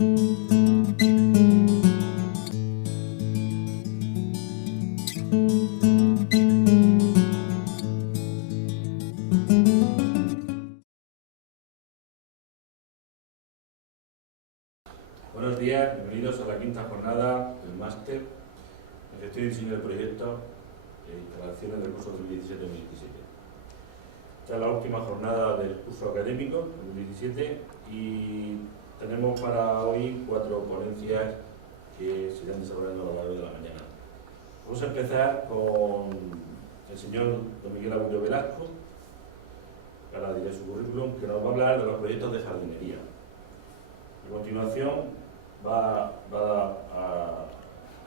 Buenos días, bienvenidos a la quinta jornada del máster en gestión y diseño de proyectos e instalaciones del curso 2017-2017. Esta es la última jornada del curso académico 2017 y tenemos para hoy 4 ponencias que se irán desarrollando a lo largo de la mañana. Vamos a empezar con el señor don Miguel Agullo Velasco, que ahora diré su currículum, que nos va a hablar de los proyectos de jardinería. A continuación va a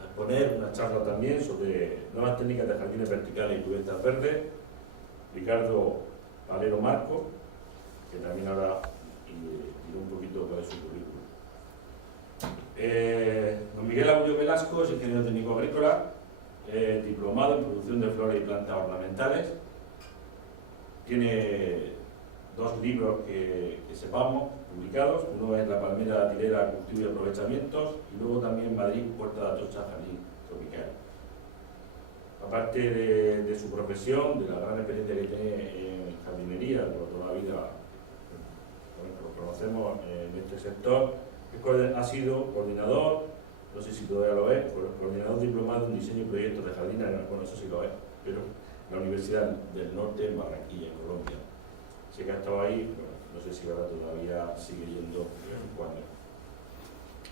exponer una charla también sobre nuevas técnicas de jardines verticales y cubiertas verdes, Ricardo Valero Marco, que también ahora diré un poquito cuál es su currículum. Don Miguel Agullo Velasco es ingeniero técnico agrícola, diplomado en producción de flores y plantas ornamentales. Tiene 2 libros que sepamos publicados. Uno es La palmera tirera, cultivo y aprovechamientos, y luego también Madrid, Puerta de Atocha, jardín tropical. Aparte de su profesión, de la gran experiencia que tiene en jardinería, por toda la vida, lo conocemos en este sector, ha sido coordinador, no sé si todavía lo es, coordinador diplomado en diseño y proyectos de jardines, bueno, eso sí lo es, pero en la Universidad del Norte, en Barranquilla, en Colombia. Sé que ha estado ahí, pero no sé si ahora todavía sigue yendo de vez en cuando.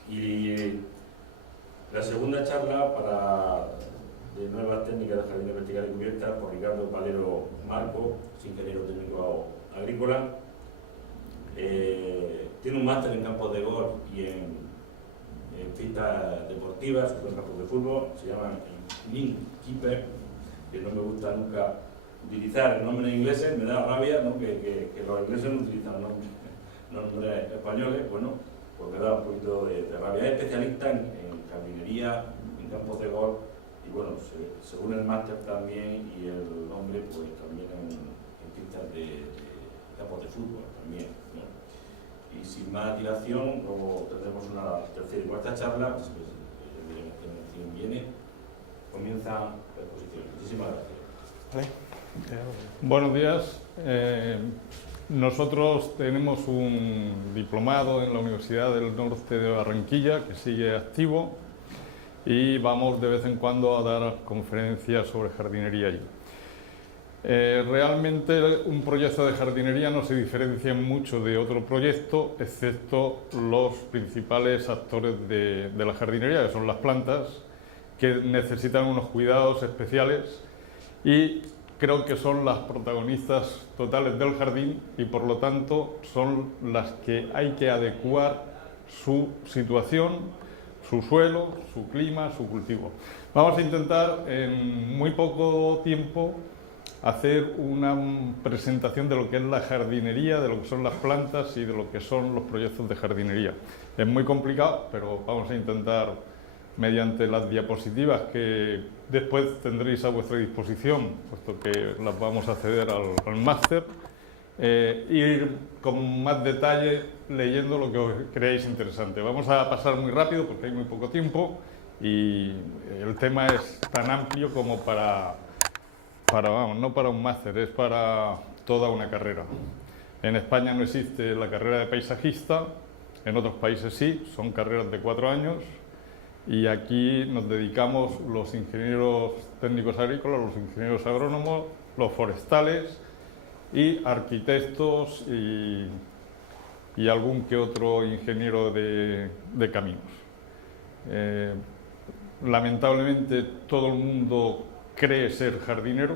Y la segunda charla de nuevas técnicas de jardines verticales y cubiertas por Ricardo Valero Marco, es ingeniero técnico agrícola. Tiene un máster en campos de golf y en pistas deportivas, en campos de fútbol, se llama Keeper, que no me gusta nunca utilizar nombres ingleses, me da rabia, ¿no? que los ingleses no utilizan nombres españoles, bueno, pues me da un poquito de rabia. Es especialista en jardinería, en campos de golf, y bueno, según el máster también y el nombre, pues también en pistas de campos de fútbol también, ¿no? Y sin más dilación, luego tendremos una tercera y cuarta charla, pues, quien viene, comienza la exposición. Muchísimas gracias. ¿Vale? Buenos días. Nosotros tenemos un diplomado en la Universidad del Norte de Barranquilla que sigue activo y vamos de vez en cuando a dar conferencias sobre jardinería allí. Realmente un proyecto de jardinería no se diferencia mucho de otro proyecto, excepto los principales actores de la jardinería, que son las plantas, que necesitan unos cuidados especiales y creo que son las protagonistas totales del jardín y por lo tanto son las que hay que adecuar su situación, su suelo, su clima, su cultivo. Vamos a intentar en muy poco tiempo hacer una presentación de lo que es la jardinería, de lo que son las plantas y de lo que son los proyectos de jardinería. Es muy complicado, pero vamos a intentar, mediante las diapositivas que después tendréis a vuestra disposición, puesto que las vamos a ceder al máster, ir con más detalle leyendo lo que os creáis interesante. Vamos a pasar muy rápido porque hay muy poco tiempo y el tema es tan amplio como vamos, no para un máster, es para toda una carrera. En España no existe la carrera de paisajista, en otros países sí, son carreras de 4 años. Y aquí nos dedicamos los ingenieros técnicos agrícolas, los ingenieros agrónomos, los forestales y arquitectos y algún que otro ingeniero de caminos. Lamentablemente todo el mundo cree ser jardinero.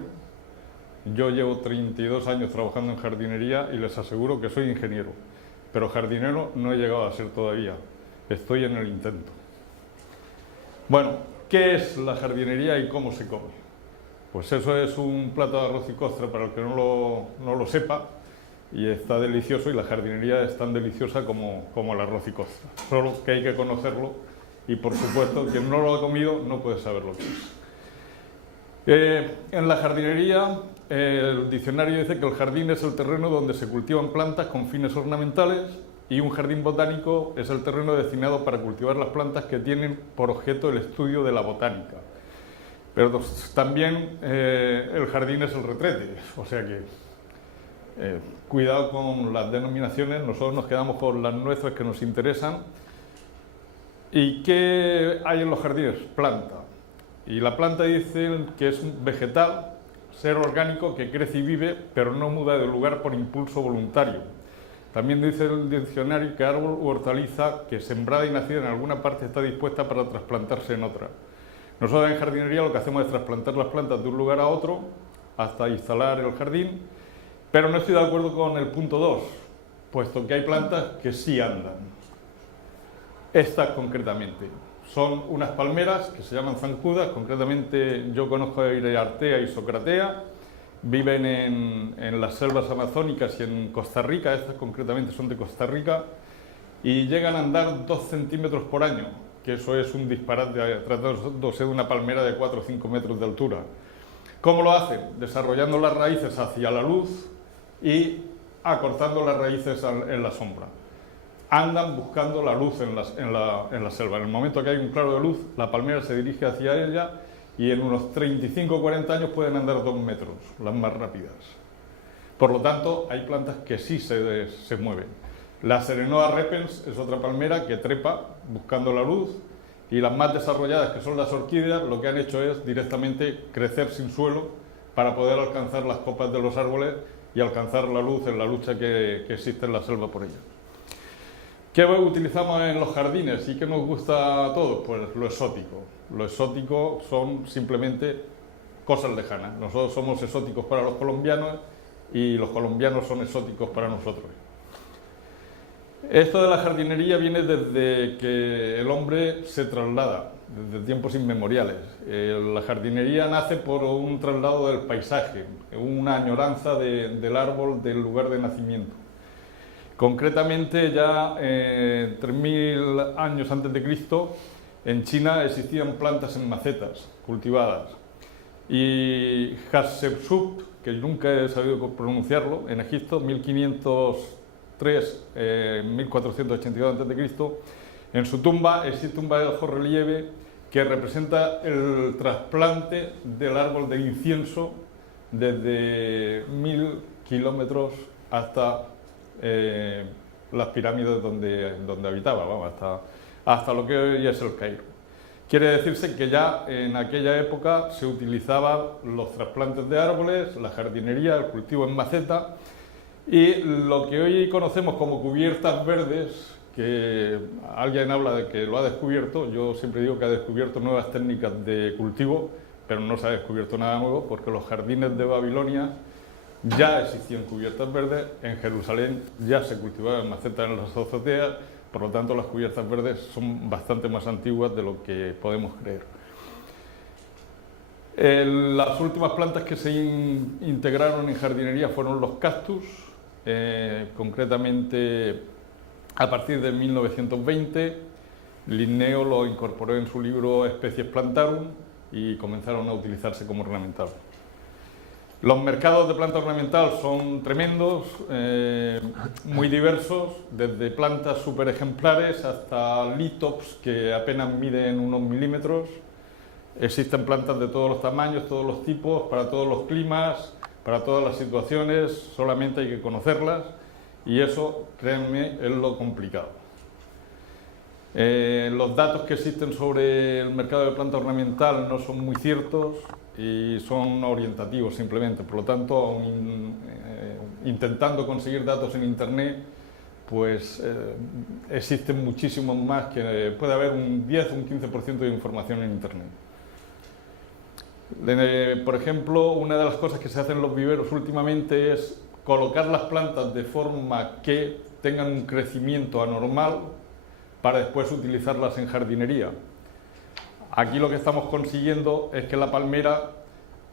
Yo llevo 32 años trabajando en jardinería y les aseguro que soy ingeniero, pero jardinero no he llegado a ser todavía. Estoy en el intento. Bueno, ¿qué es la jardinería y cómo se come? Pues eso es un plato de arroz y costra para el que no lo sepa, y está delicioso, y la jardinería es tan deliciosa como el arroz y costra. Solo que hay que conocerlo y, por supuesto, quien no lo ha comido no puede saber lo que es. En la jardinería, el diccionario dice que el jardín es el terreno donde se cultivan plantas con fines ornamentales y un jardín botánico es el terreno destinado para cultivar las plantas que tienen por objeto el estudio de la botánica. Pero también el jardín es el retrete, o sea que cuidado con las denominaciones, nosotros nos quedamos con las nuestras que nos interesan. ¿Y qué hay en los jardines? Planta. Y la planta dicen que es un vegetal, ser orgánico que crece y vive, pero no muda de lugar por impulso voluntario. También dice el diccionario que árbol u hortaliza que sembrada y nacida en alguna parte está dispuesta para trasplantarse en otra. Nosotros en jardinería lo que hacemos es trasplantar las plantas de un lugar a otro hasta instalar el jardín, pero no estoy de acuerdo con el punto 2, puesto que hay plantas que sí andan. Estas concretamente son unas palmeras que se llaman zancudas, concretamente yo conozco a Ireartea y Socratea, viven en las selvas amazónicas y en Costa Rica, estas concretamente son de Costa Rica, y llegan a andar 2 centímetros por año, que eso es un disparate tratándose de una palmera de 4 o 5 metros de altura. ¿Cómo lo hacen? Desarrollando las raíces hacia la luz y acortando las raíces en la sombra. Andan buscando la luz en la selva. En el momento que hay un claro de luz, la palmera se dirige hacia ella y en unos 35 o 40 años pueden andar 2 metros, las más rápidas. Por lo tanto, hay plantas que sí se mueven. La Serenoa repens es otra palmera que trepa buscando la luz, y las más desarrolladas, que son las orquídeas, lo que han hecho es directamente crecer sin suelo para poder alcanzar las copas de los árboles y alcanzar la luz en la lucha que existe en la selva por ellas. ¿Qué utilizamos en los jardines y qué nos gusta a todos? Pues lo exótico. Lo exótico son simplemente cosas lejanas. Nosotros somos exóticos para los colombianos y los colombianos son exóticos para nosotros. Esto de la jardinería viene desde que el hombre se traslada, desde tiempos inmemoriales. La jardinería nace por un traslado del paisaje, una añoranza del árbol del lugar de nacimiento. Concretamente, ya 3000 años antes de Cristo, en China existían plantas en macetas cultivadas. Y Hatshepsut, que nunca he sabido pronunciarlo, en Egipto, 1482 a.C., en su tumba existe un bajo relieve que representa el trasplante del árbol de incienso desde 1000 kilómetros hasta las pirámides donde habitaba, vamos, hasta lo que hoy es el Cairo. Quiere decirse que ya en aquella época se utilizaban los trasplantes de árboles, la jardinería, el cultivo en maceta, y lo que hoy conocemos como cubiertas verdes, que alguien habla de que lo ha descubierto, yo siempre digo que ha descubierto nuevas técnicas de cultivo, pero no se ha descubierto nada nuevo, porque los jardines de Babilonia ya existían cubiertas verdes, en Jerusalén ya se cultivaban macetas en las azoteas, por lo tanto las cubiertas verdes son bastante más antiguas de lo que podemos creer. Las últimas plantas que se integraron en jardinería fueron los cactus, concretamente a partir de 1920, Linneo lo incorporó en su libro Especies Plantarum y comenzaron a utilizarse como ornamental. Los mercados de planta ornamental son tremendos, muy diversos, desde plantas super ejemplares hasta litops que apenas miden unos milímetros. Existen plantas de todos los tamaños, todos los tipos, para todos los climas, para todas las situaciones, solamente hay que conocerlas y eso, créanme, es lo complicado. Los datos que existen sobre el mercado de planta ornamental no son muy ciertos y son orientativos simplemente, por lo tanto, intentando conseguir datos en internet, pues existen muchísimos más, que puede haber un 10 o un 15% de información en internet. Por ejemplo, una de las cosas que se hacen en los viveros últimamente es colocar las plantas de forma que tengan un crecimiento anormal para después utilizarlas en jardinería. Aquí lo que estamos consiguiendo es que la palmera,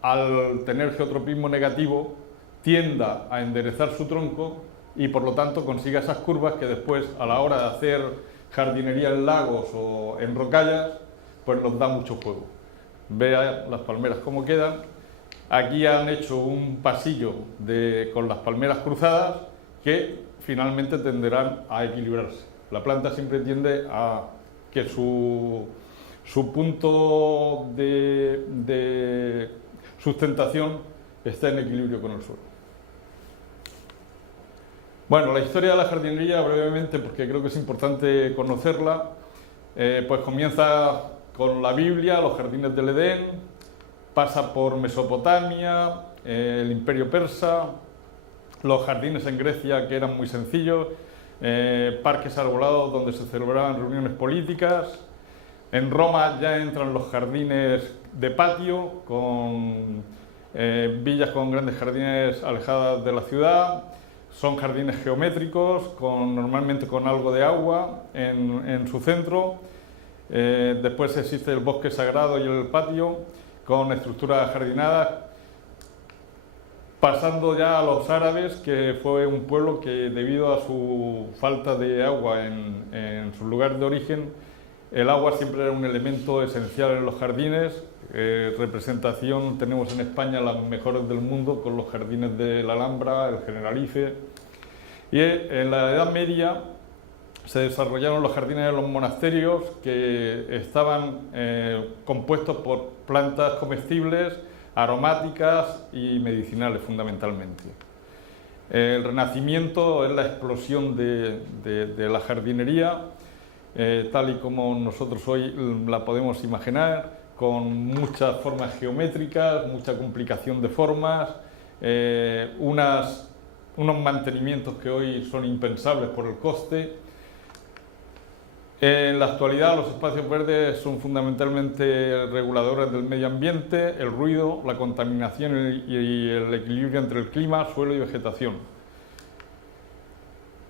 al tener geotropismo negativo, tienda a enderezar su tronco y por lo tanto consiga esas curvas que después, a la hora de hacer jardinería en lagos o en rocallas, pues nos da mucho juego. Vea las palmeras cómo quedan. Aquí han hecho un pasillo con las palmeras cruzadas que finalmente tenderán a equilibrarse. La planta siempre tiende a que su punto de sustentación esté en equilibrio con el suelo. Bueno, la historia de la jardinería, brevemente, porque creo que es importante conocerla, pues comienza con la Biblia, los jardines del Edén, pasa por Mesopotamia, el Imperio Persa, los jardines en Grecia, que eran muy sencillos, parques arbolados donde se celebraban reuniones políticas. En Roma ya entran los jardines de patio, con villas con grandes jardines alejadas de la ciudad. Son jardines geométricos, normalmente con algo de agua en su centro. Después existe el bosque sagrado y el patio, con estructuras jardinadas. Pasando ya a los árabes, que fue un pueblo que, debido a su falta de agua en su lugar de origen, el agua siempre era un elemento esencial en los jardines. Representación tenemos en España las mejores del mundo, con los jardines de la Alhambra, el Generalife. Y en la Edad Media se desarrollaron los jardines de los monasterios, que estaban compuestos por plantas comestibles, aromáticas y medicinales fundamentalmente. El Renacimiento es la explosión de la jardinería, tal y como nosotros hoy la podemos imaginar, con muchas formas geométricas, mucha complicación de formas, unos mantenimientos que hoy son impensables por el coste. En la actualidad los espacios verdes son fundamentalmente reguladores del medio ambiente, el ruido, la contaminación y el equilibrio entre el clima, suelo y vegetación.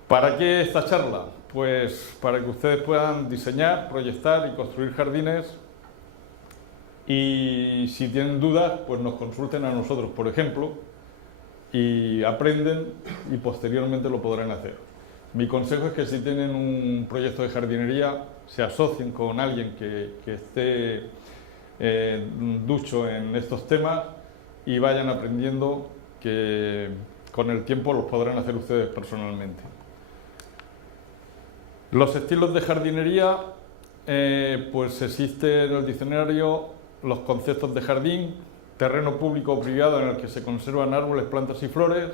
¿Para qué esta charla? Pues para que ustedes puedan diseñar, proyectar y construir jardines, y si tienen dudas, pues nos consulten a nosotros, por ejemplo, y aprenden y posteriormente lo podrán hacer. Mi consejo es que si tienen un proyecto de jardinería, se asocien con alguien que esté ducho en estos temas y vayan aprendiendo, que con el tiempo los podrán hacer ustedes personalmente. Los estilos de jardinería, pues existe en el diccionario los conceptos de jardín: terreno público o privado en el que se conservan árboles, plantas y flores.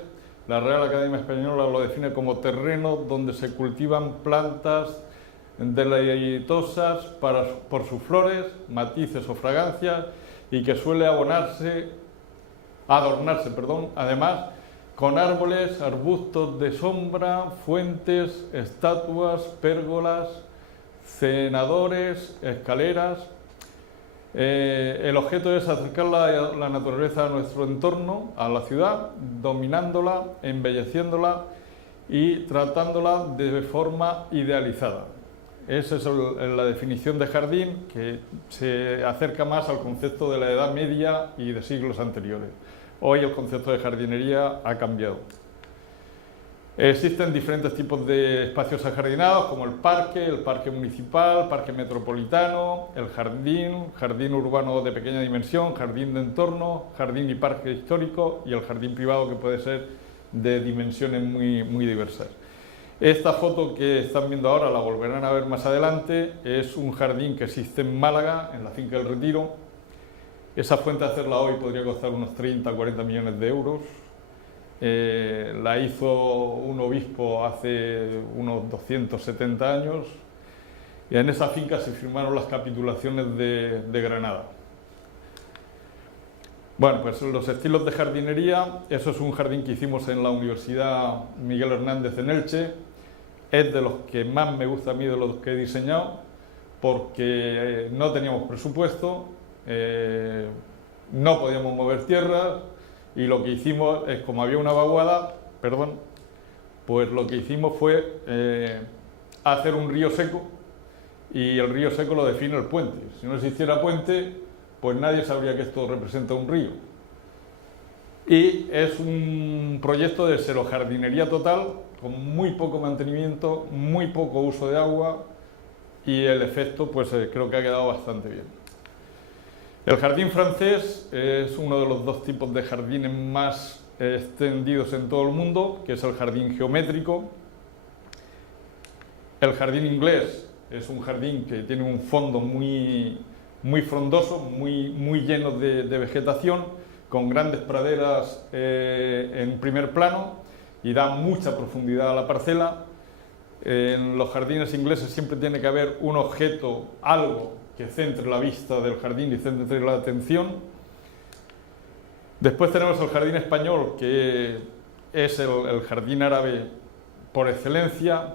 La Real Academia Española lo define como terreno donde se cultivan plantas deleitosas por sus flores, matices o fragancias, y que suele adornarse, además, con árboles, arbustos de sombra, fuentes, estatuas, pérgolas, cenadores, escaleras. El objeto es acercar la naturaleza a nuestro entorno, a la ciudad, dominándola, embelleciéndola y tratándola de forma idealizada. Esa es la definición de jardín, que se acerca más al concepto de la Edad Media y de siglos anteriores. Hoy el concepto de jardinería ha cambiado. Existen diferentes tipos de espacios ajardinados, como el parque municipal, parque metropolitano, el jardín urbano de pequeña dimensión, jardín de entorno, jardín y parque histórico, y el jardín privado, que puede ser de dimensiones muy diversas. Esta foto que están viendo ahora, la volverán a ver más adelante, es un jardín que existe en Málaga, en la finca del Retiro. Esa fuente, hacerla hoy podría costar unos 30 o 40 millones de euros. La hizo un obispo hace unos 270 años, y en esa finca se firmaron las capitulaciones de Granada. Bueno, pues los estilos de jardinería, eso es un jardín que hicimos en la Universidad Miguel Hernández en Elche. Es de los que más me gusta a mí de los que he diseñado, porque no teníamos presupuesto, no podíamos mover tierras, y lo que hicimos es, como había una vaguada, pues lo que hicimos fue hacer un río seco, y el río seco lo define el puente. Si no existiera puente, pues nadie sabría que esto representa un río. Y es un proyecto de xerojardinería total, con muy poco mantenimiento, muy poco uso de agua, y el efecto pues creo que ha quedado bastante bien. El jardín francés es uno de los dos tipos de jardines más extendidos en todo el mundo, que es el jardín geométrico. El jardín inglés es un jardín que tiene un fondo muy frondoso, muy lleno de vegetación, con grandes praderas en primer plano y da mucha profundidad a la parcela. En los jardines ingleses siempre tiene que haber un objeto, algo que centre la vista del jardín y centre la atención. Después tenemos el jardín español, que es el jardín árabe por excelencia,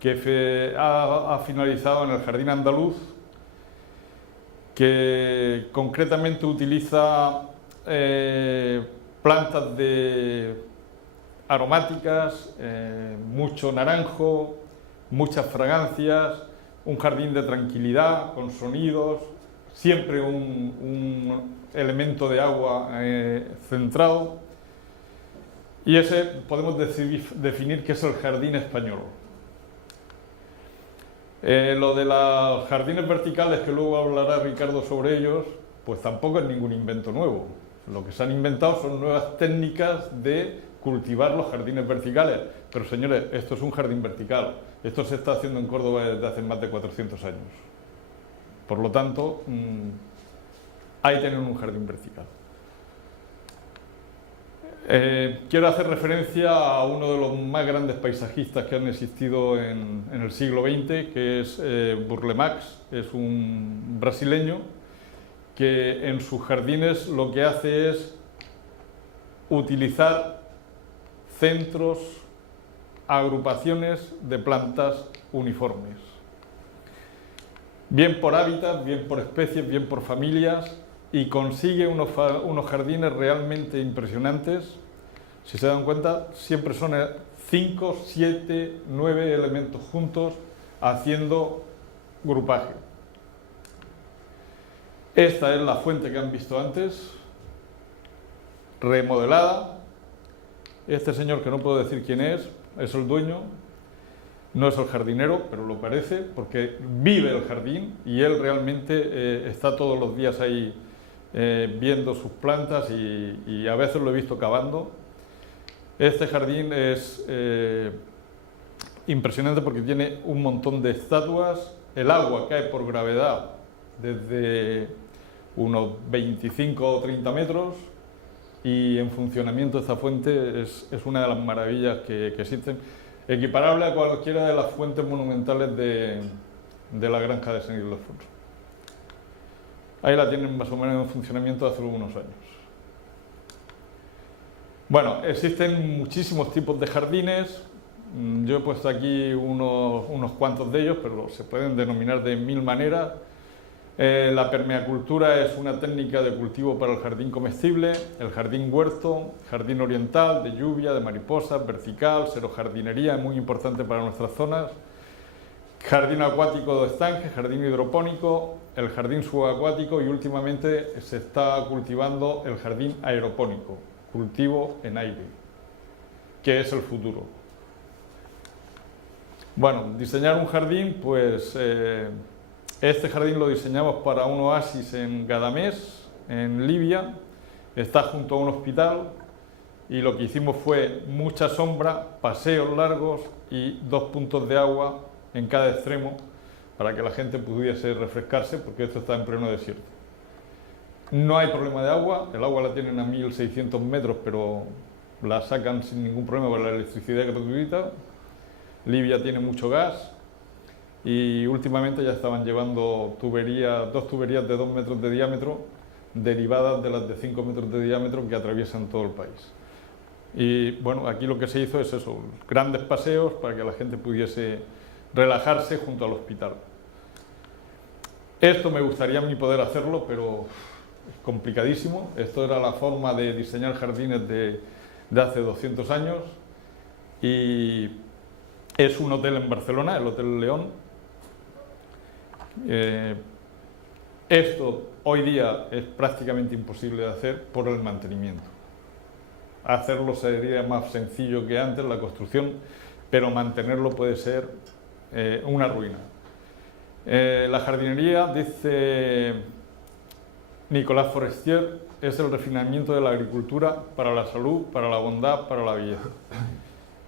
que ha finalizado en el jardín andaluz, que concretamente utiliza plantas aromáticas, mucho naranjo, muchas fragancias, un jardín de tranquilidad, con sonidos, siempre un elemento de agua centrado. Y ese podemos definir que es el jardín español. Lo de los jardines verticales, que luego hablará Ricardo sobre ellos, pues tampoco es ningún invento nuevo. Lo que se han inventado son nuevas técnicas de cultivar los jardines verticales. Pero señores, esto es un jardín vertical. Esto se está haciendo en Córdoba desde hace más de 400 años. Por lo tanto, ahí tienen un jardín vertical. Quiero hacer referencia a uno de los más grandes paisajistas que han existido en el siglo XX, que es Burle Marx. Es un brasileño que en sus jardines lo que hace es utilizar centros, agrupaciones de plantas uniformes. Bien por hábitat, bien por especies, bien por familias, y consigue unos jardines realmente impresionantes. Si se dan cuenta, siempre son 5, 7, 9 elementos juntos haciendo grupaje. Esta es la fuente que han visto antes, remodelada. Este señor, que no puedo decir quién es el dueño. No es el jardinero, pero lo parece, porque vive el jardín y él realmente está todos los días ahí viendo sus plantas y a veces lo he visto cavando. Este jardín es impresionante porque tiene un montón de estatuas. El agua cae por gravedad desde unos 25 o 30 metros y en funcionamiento esta fuente es una de las maravillas que existen, equiparable a cualquiera de las fuentes monumentales de la granja de San Ildefonso. Ahí la tienen más o menos en funcionamiento hace algunos años. Bueno, existen muchísimos tipos de jardines. Yo he puesto aquí unos cuantos de ellos, pero se pueden denominar de mil maneras. La permacultura es una técnica de cultivo para el jardín comestible, el jardín huerto, jardín oriental, de lluvia, de mariposas, vertical, xerojardinería, muy importante para nuestras zonas, jardín acuático de estanque, jardín hidropónico, el jardín subacuático y últimamente se está cultivando el jardín aeropónico, cultivo en aire, que es el futuro. Bueno, diseñar un jardín, pues este jardín lo diseñamos para un oasis en Gadamés, en Libia. Está junto a un hospital y lo que hicimos fue mucha sombra, paseos largos y 2 puntos de agua en cada extremo para que la gente pudiese refrescarse, porque esto está en pleno desierto. No hay problema de agua, el agua la tienen a 1600 metros, pero la sacan sin ningún problema por la electricidad gratuita. Libia tiene mucho gas y últimamente ya estaban llevando dos tuberías de 2 metros de diámetro, derivadas de las de 5 metros de diámetro que atraviesan todo el país. Y bueno, aquí lo que se hizo es eso, grandes paseos para que la gente pudiese relajarse junto al hospital. Esto me gustaría a mí poder hacerlo, pero es complicadísimo. Esto era la forma de diseñar jardines de hace 200 años y es un hotel en Barcelona, el Hotel León. Esto hoy día es prácticamente imposible de hacer por el mantenimiento. Hacerlo sería más sencillo que antes, la construcción, pero mantenerlo puede ser una ruina. La jardinería, dice Nicolas Forestier, es el refinamiento de la agricultura para la salud, para la bondad, para la belleza.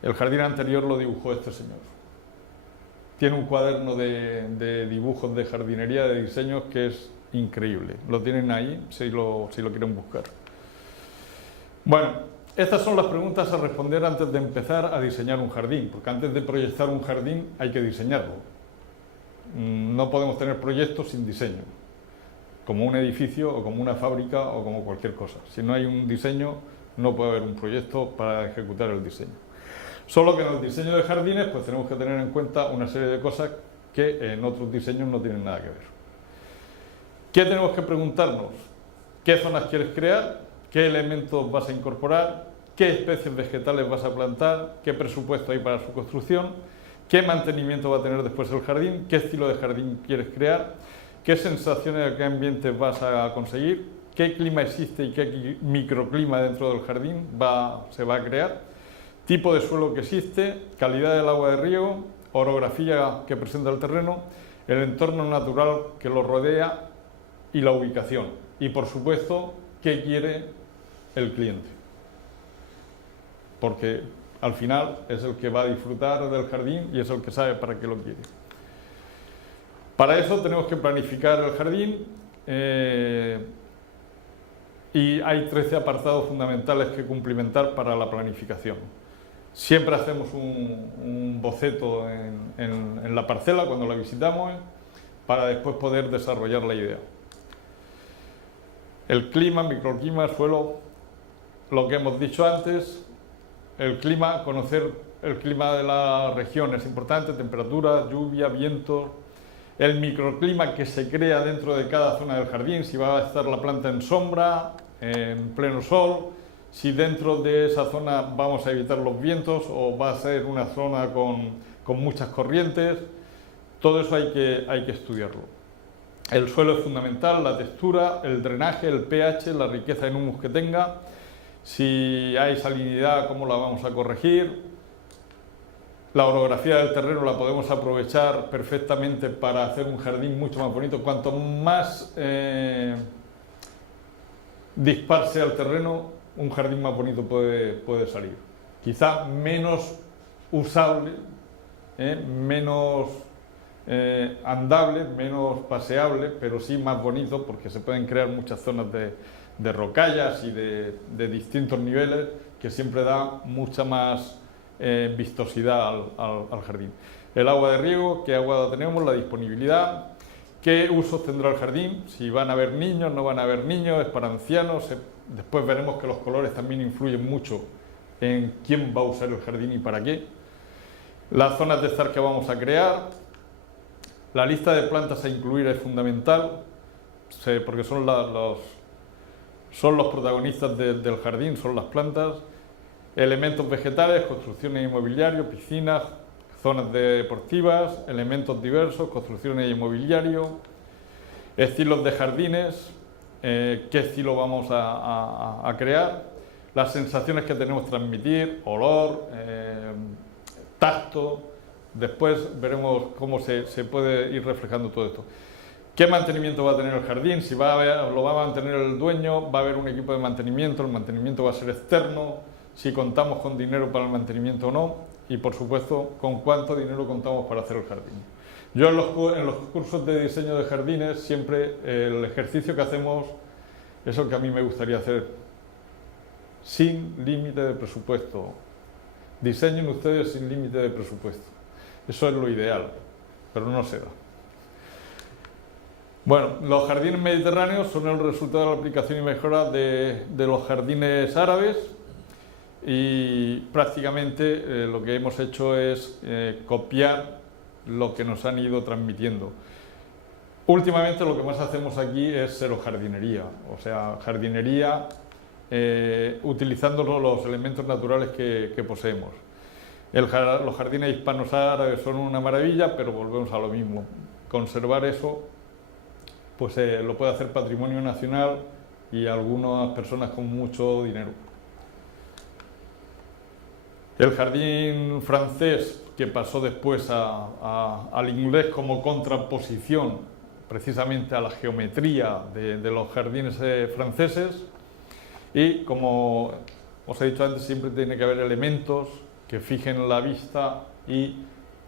El jardín anterior lo dibujó este señor. tiene un cuaderno de dibujos de jardinería, de diseños, que es increíble. Lo tienen ahí si lo quieren buscar. Bueno, estas son las preguntas a responder antes de empezar a diseñar un jardín, porque antes de proyectar un jardín hay que diseñarlo. No podemos tener proyectos sin diseño, como un edificio o como una fábrica o como cualquier cosa. Si no hay un diseño, no puede haber un proyecto para ejecutar el diseño. Solo que en el diseño de jardines pues tenemos que tener en cuenta una serie de cosas que en otros diseños no tienen nada que ver. ¿Qué tenemos que preguntarnos? ¿Qué zonas quieres crear? ¿Qué elementos vas a incorporar? ¿Qué especies vegetales vas a plantar? ¿Qué presupuesto hay para su construcción? ¿Qué mantenimiento va a tener después el jardín? ¿Qué estilo de jardín quieres crear? ¿Qué sensaciones, qué ambientes vas a conseguir? ¿Qué clima existe y qué microclima dentro del jardín se va a crear? Tipo de suelo que existe, calidad del agua de riego, orografía que presenta el terreno, el entorno natural que lo rodea y la ubicación. Y por supuesto, qué quiere el cliente. Porque al final es el que va a disfrutar del jardín y es el que sabe para qué lo quiere. Para eso tenemos que planificar el jardín y hay 13 apartados fundamentales que cumplimentar para la planificación. Siempre hacemos un boceto en la parcela cuando la visitamos para después poder desarrollar la idea. El clima, microclima, suelo, lo que hemos dicho antes. El clima, conocer el clima de la región es importante, temperatura, lluvia, viento. El microclima que se crea dentro de cada zona del jardín, si va a estar la planta en sombra, en pleno sol, si dentro de esa zona vamos a evitar los vientos o va a ser una zona con muchas corrientes. Todo eso hay que estudiarlo. El suelo es fundamental, la textura, el drenaje, el pH, la riqueza en humus que tenga. Si hay salinidad, cómo la vamos a corregir. La orografía del terreno la podemos aprovechar perfectamente para hacer un jardín mucho más bonito. Cuanto más dispar sea el terreno, un jardín más bonito puede salir. Quizá menos usable, menos andable, menos paseable, pero sí más bonito porque se pueden crear muchas zonas de rocallas y de distintos niveles que siempre da mucha más vistosidad al jardín. El agua de riego, qué agua tenemos, la disponibilidad, qué usos tendrá el jardín, si van a haber niños, no van a haber niños, es para ancianos. Después veremos que los colores también influyen mucho en quién va a usar el jardín y para qué. Las zonas de estar que vamos a crear, la lista de plantas a incluir es fundamental, porque son los protagonistas del jardín, son las plantas. Elementos vegetales, construcciones e inmobiliario, piscinas, zonas deportivas, elementos diversos, construcciones e inmobiliario, estilos de jardines, qué estilo vamos a crear, las sensaciones que tenemos que transmitir, olor, tacto. Después veremos cómo se puede ir reflejando todo esto. ¿Qué mantenimiento va a tener el jardín? Si lo va a mantener el dueño, va a haber un equipo de mantenimiento, el mantenimiento va a ser externo, si contamos con dinero para el mantenimiento o no, y por supuesto, con cuánto dinero contamos para hacer el jardín. Yo en los cursos de diseño de jardines siempre el ejercicio que hacemos es el que a mí me gustaría hacer, sin límite de presupuesto. Diseñen ustedes sin límite de presupuesto. Eso es lo ideal, pero no se da. Bueno, los jardines mediterráneos son el resultado de la aplicación y mejora de los jardines árabes y prácticamente lo que hemos hecho es copiar lo que nos han ido transmitiendo. Últimamente lo que más hacemos aquí es serojardinería, o sea, jardinería utilizando los elementos naturales que poseemos. Los jardines hispanos árabes son una maravilla, pero volvemos a lo mismo. Conservar eso pues lo puede hacer Patrimonio Nacional y algunas personas con mucho dinero. El jardín francés, que pasó después al inglés como contraposición precisamente a la geometría de los jardines franceses, y como os he dicho antes, siempre tiene que haber elementos que fijen la vista y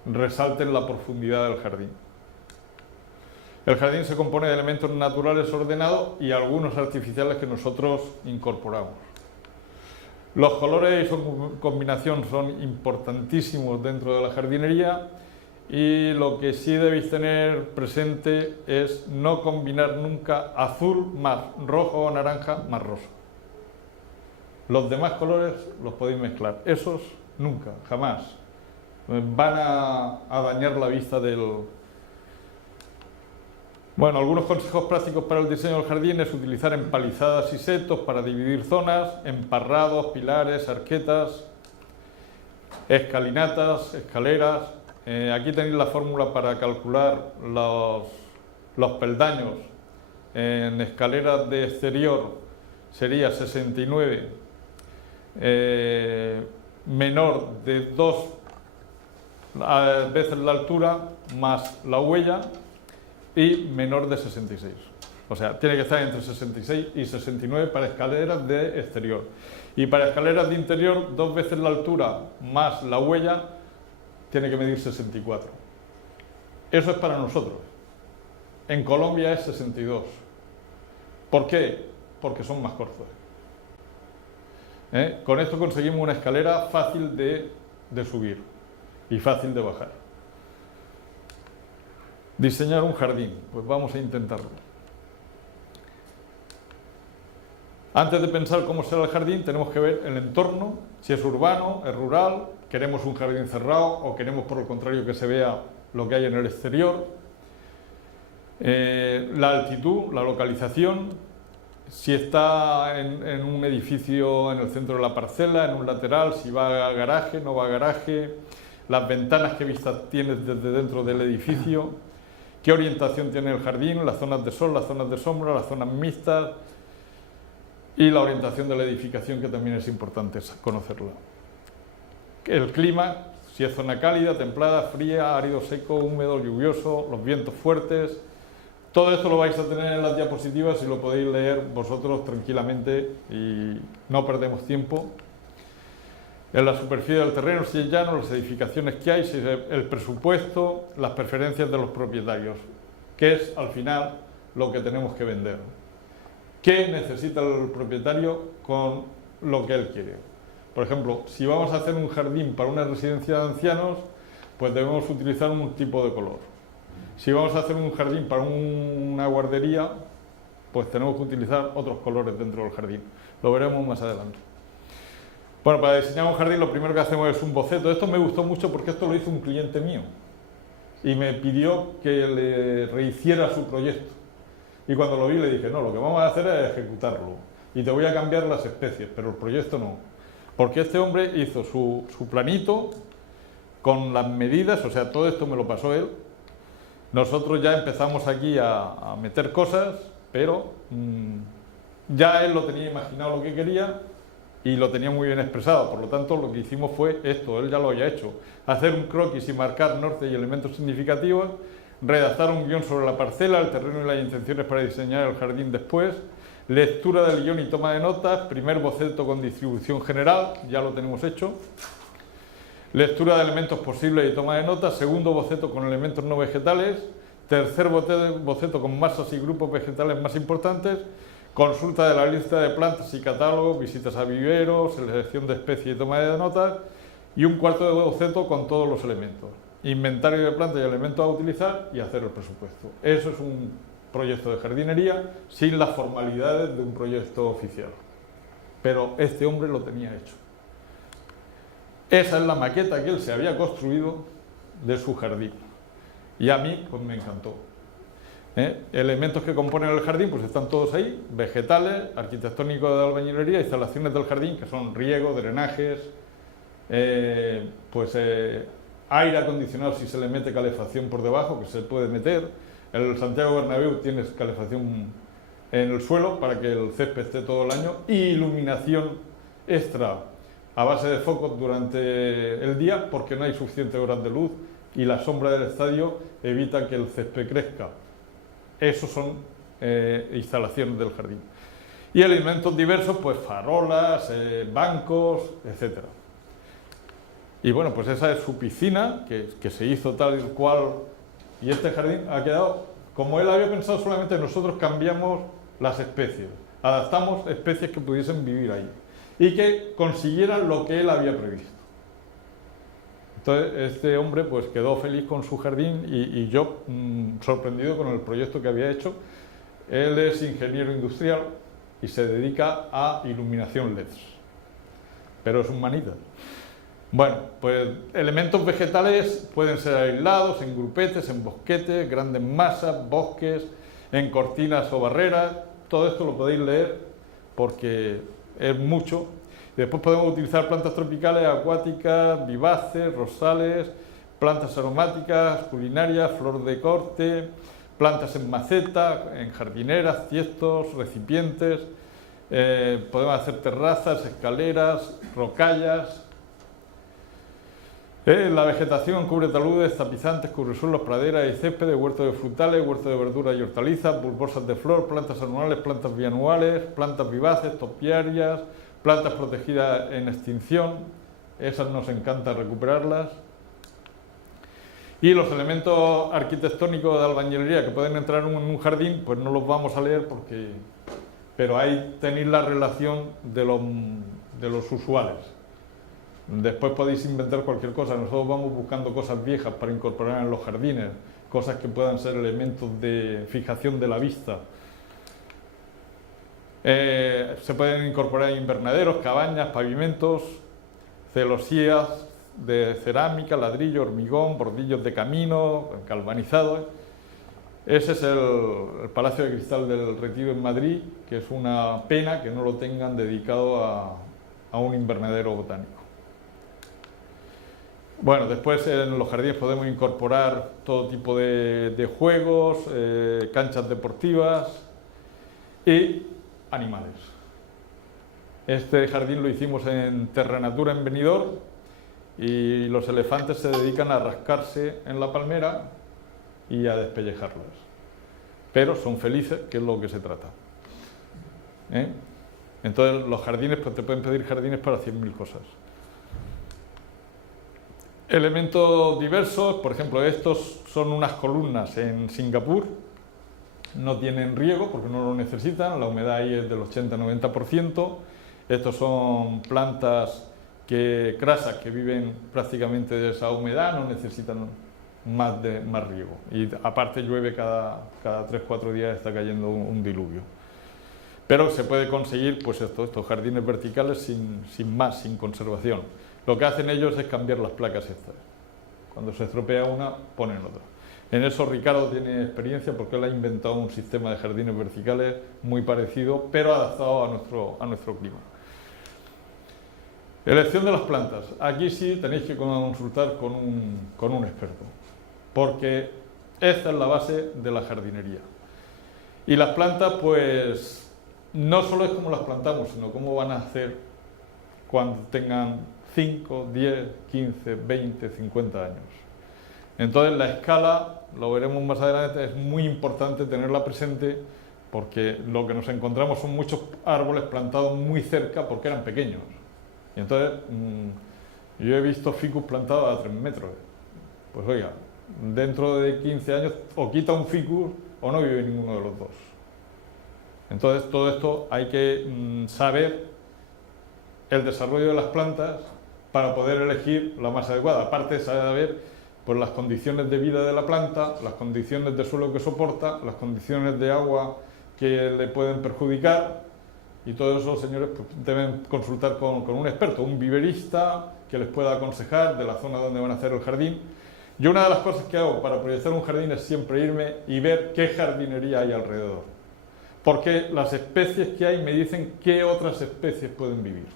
resalten la profundidad del jardín. El jardín se compone de elementos naturales ordenados y algunos artificiales que nosotros incorporamos. Los colores y su combinación son importantísimos dentro de la jardinería, y lo que sí debéis tener presente es no combinar nunca azul más rojo o naranja más rosa. Los demás colores los podéis mezclar, esos nunca, jamás. Van a dañar la vista del... Bueno, algunos consejos prácticos para el diseño del jardín es utilizar empalizadas y setos para dividir zonas, emparrados, pilares, arquetas, escalinatas, escaleras. Aquí tenéis la fórmula para calcular los peldaños. En escaleras de exterior sería 69 menor de 2 veces la altura más la huella, y menor de 66. O sea, tiene que estar entre 66 y 69 para escaleras de exterior. Y para escaleras de interior, 2 veces la altura más la huella, tiene que medir 64. Eso es para nosotros. En Colombia es 62. ¿Por qué? Porque son más cortos. Con esto conseguimos una escalera fácil de subir y fácil de bajar. Diseñar un jardín, pues vamos a intentarlo. Antes de pensar cómo será el jardín, tenemos que ver el entorno, si es urbano, es rural, queremos un jardín cerrado o queremos por el contrario que se vea lo que hay en el exterior. La altitud, la localización, si está en un edificio en el centro de la parcela, en un lateral, si va a garaje, no va a garaje, las ventanas que vistas tienes desde dentro del edificio, qué orientación tiene el jardín, las zonas de sol, las zonas de sombra, las zonas mixtas, y la orientación de la edificación, que también es importante conocerla. El clima, si es zona cálida, templada, fría, árido, seco, húmedo, lluvioso, los vientos fuertes. Todo esto lo vais a tener en las diapositivas y lo podéis leer vosotros tranquilamente y no perdemos tiempo. En la superficie del terreno, si es llano, las edificaciones que hay, si es el presupuesto, las preferencias de los propietarios, que es al final lo que tenemos que vender. ¿Qué necesita el propietario con lo que él quiere? Por ejemplo, si vamos a hacer un jardín para una residencia de ancianos, pues debemos utilizar un tipo de color. Si vamos a hacer un jardín para una guardería, pues tenemos que utilizar otros colores dentro del jardín. Lo veremos más adelante. Bueno, para diseñar un jardín lo primero que hacemos es un boceto. Esto me gustó mucho porque esto lo hizo un cliente mío y me pidió que le rehiciera su proyecto. Y cuando lo vi le dije, no, lo que vamos a hacer es ejecutarlo y te voy a cambiar las especies, pero el proyecto no. Porque este hombre hizo su planito con las medidas, o sea, todo esto me lo pasó él. Nosotros ya empezamos aquí a meter cosas, pero ya él lo tenía imaginado lo que quería y lo tenía muy bien expresado. Por lo tanto, lo que hicimos fue esto, él ya lo había hecho. Hacer un croquis y marcar norte y elementos significativos, redactar un guión sobre la parcela, el terreno y las intenciones para diseñar el jardín después, lectura del guión y toma de notas, primer boceto con distribución general, ya lo tenemos hecho, lectura de elementos posibles y toma de notas, segundo boceto con elementos no vegetales, tercer boceto con masas y grupos vegetales más importantes, consulta de la lista de plantas y catálogo, visitas a viveros, selección de especies y toma de notas, y un cuarto boceto con todos los elementos, inventario de plantas y elementos a utilizar y hacer el presupuesto. Eso es un proyecto de jardinería sin las formalidades de un proyecto oficial, pero este hombre lo tenía hecho. Esa es la maqueta que él se había construido de su jardín y a mí pues me encantó. Elementos que componen el jardín pues están todos ahí, vegetales, arquitectónico de albañilería, instalaciones del jardín que son riego, drenajes, aire acondicionado si se le mete calefacción por debajo, que se puede meter. El Santiago Bernabéu tiene calefacción en el suelo para que el césped esté todo el año, y iluminación extra a base de focos durante el día porque no hay suficientes horas de luz y la sombra del estadio evita que el césped crezca. Esos son instalaciones del jardín. Y elementos diversos, pues farolas, bancos, etc. Y bueno, pues esa es su piscina, que se hizo tal y cual, y este jardín ha quedado como él había pensado. Solamente nosotros cambiamos las especies, adaptamos especies que pudiesen vivir ahí y que consiguieran lo que él había previsto. Entonces este hombre pues quedó feliz con su jardín y yo sorprendido con el proyecto que había hecho. Él es ingeniero industrial y se dedica a iluminación LEDs, pero es un manita. Bueno, pues elementos vegetales pueden ser aislados, en grupetes, en bosquetes, grandes masas, bosques, en cortinas o barreras. Todo esto lo podéis leer porque es mucho. Después podemos utilizar plantas tropicales, acuáticas, vivaces, rosales, plantas aromáticas, culinarias, flor de corte, plantas en maceta, en jardineras, tiestos, recipientes. Podemos hacer terrazas, escaleras, rocallas. La vegetación cubre taludes, tapizantes, cubresuelos, praderas y céspedes, huertos de frutales, huertos de verduras y hortalizas, bulbosas de flor, plantas anuales, plantas bianuales, plantas vivaces, topiarias, plantas protegidas en extinción. Esas nos encanta recuperarlas. Y los elementos arquitectónicos de albañilería que pueden entrar en un jardín, pues no los vamos a leer pero ahí tenéis la relación de los usuales. Después podéis inventar cualquier cosa. Nosotros vamos buscando cosas viejas para incorporar en los jardines, cosas que puedan ser elementos de fijación de la vista. Se pueden incorporar invernaderos, cabañas, pavimentos, celosías de cerámica, ladrillo, hormigón, bordillos de camino, galvanizados. Ese es el Palacio de Cristal del Retiro en Madrid, que es una pena que no lo tengan dedicado a un invernadero botánico. Bueno, después en los jardines podemos incorporar todo tipo de juegos, canchas deportivas y animales. Este jardín lo hicimos en Terra Natura en Benidorm y los elefantes se dedican a rascarse en la palmera y a despellejarlas. Pero son felices, que es lo que se trata. Entonces los jardines, pues te pueden pedir jardines para 100.000 cosas. Elementos diversos, por ejemplo, estos son unas columnas en Singapur. No tienen riego porque no lo necesitan, la humedad ahí es del 80-90%. Estos son plantas crasas que viven prácticamente de esa humedad, no necesitan más riego. Y aparte llueve cada 3-4 días, está cayendo un diluvio. Pero se puede conseguir pues estos jardines verticales sin conservación. Lo que hacen ellos es cambiar las placas estas. Cuando se estropea una, ponen otra. En eso Ricardo tiene experiencia porque él ha inventado un sistema de jardines verticales muy parecido, pero adaptado a nuestro clima. Elección de las plantas. Aquí sí tenéis que consultar con un experto, porque esta es la base de la jardinería. Y las plantas, pues, no solo es cómo las plantamos, sino cómo van a hacer cuando tengan 5, 10, 15, 20, 50 años. Entonces la escala, lo veremos más adelante, es muy importante tenerla presente porque lo que nos encontramos son muchos árboles plantados muy cerca porque eran pequeños. Y entonces yo he visto ficus plantados a 3 metros. Pues oiga, dentro de 15 años o quita un ficus o no vive ninguno de los dos. Entonces todo esto hay que saber el desarrollo de las plantas para poder elegir la más adecuada. Aparte de saber pues, las condiciones de vida de la planta, las condiciones de suelo que soporta, las condiciones de agua que le pueden perjudicar, y todos esos señores pues, deben consultar con un experto, un viverista que les pueda aconsejar de la zona donde van a hacer el jardín. Yo una de las cosas que hago para proyectar un jardín es siempre irme y ver qué jardinería hay alrededor, porque las especies que hay me dicen qué otras especies pueden vivir.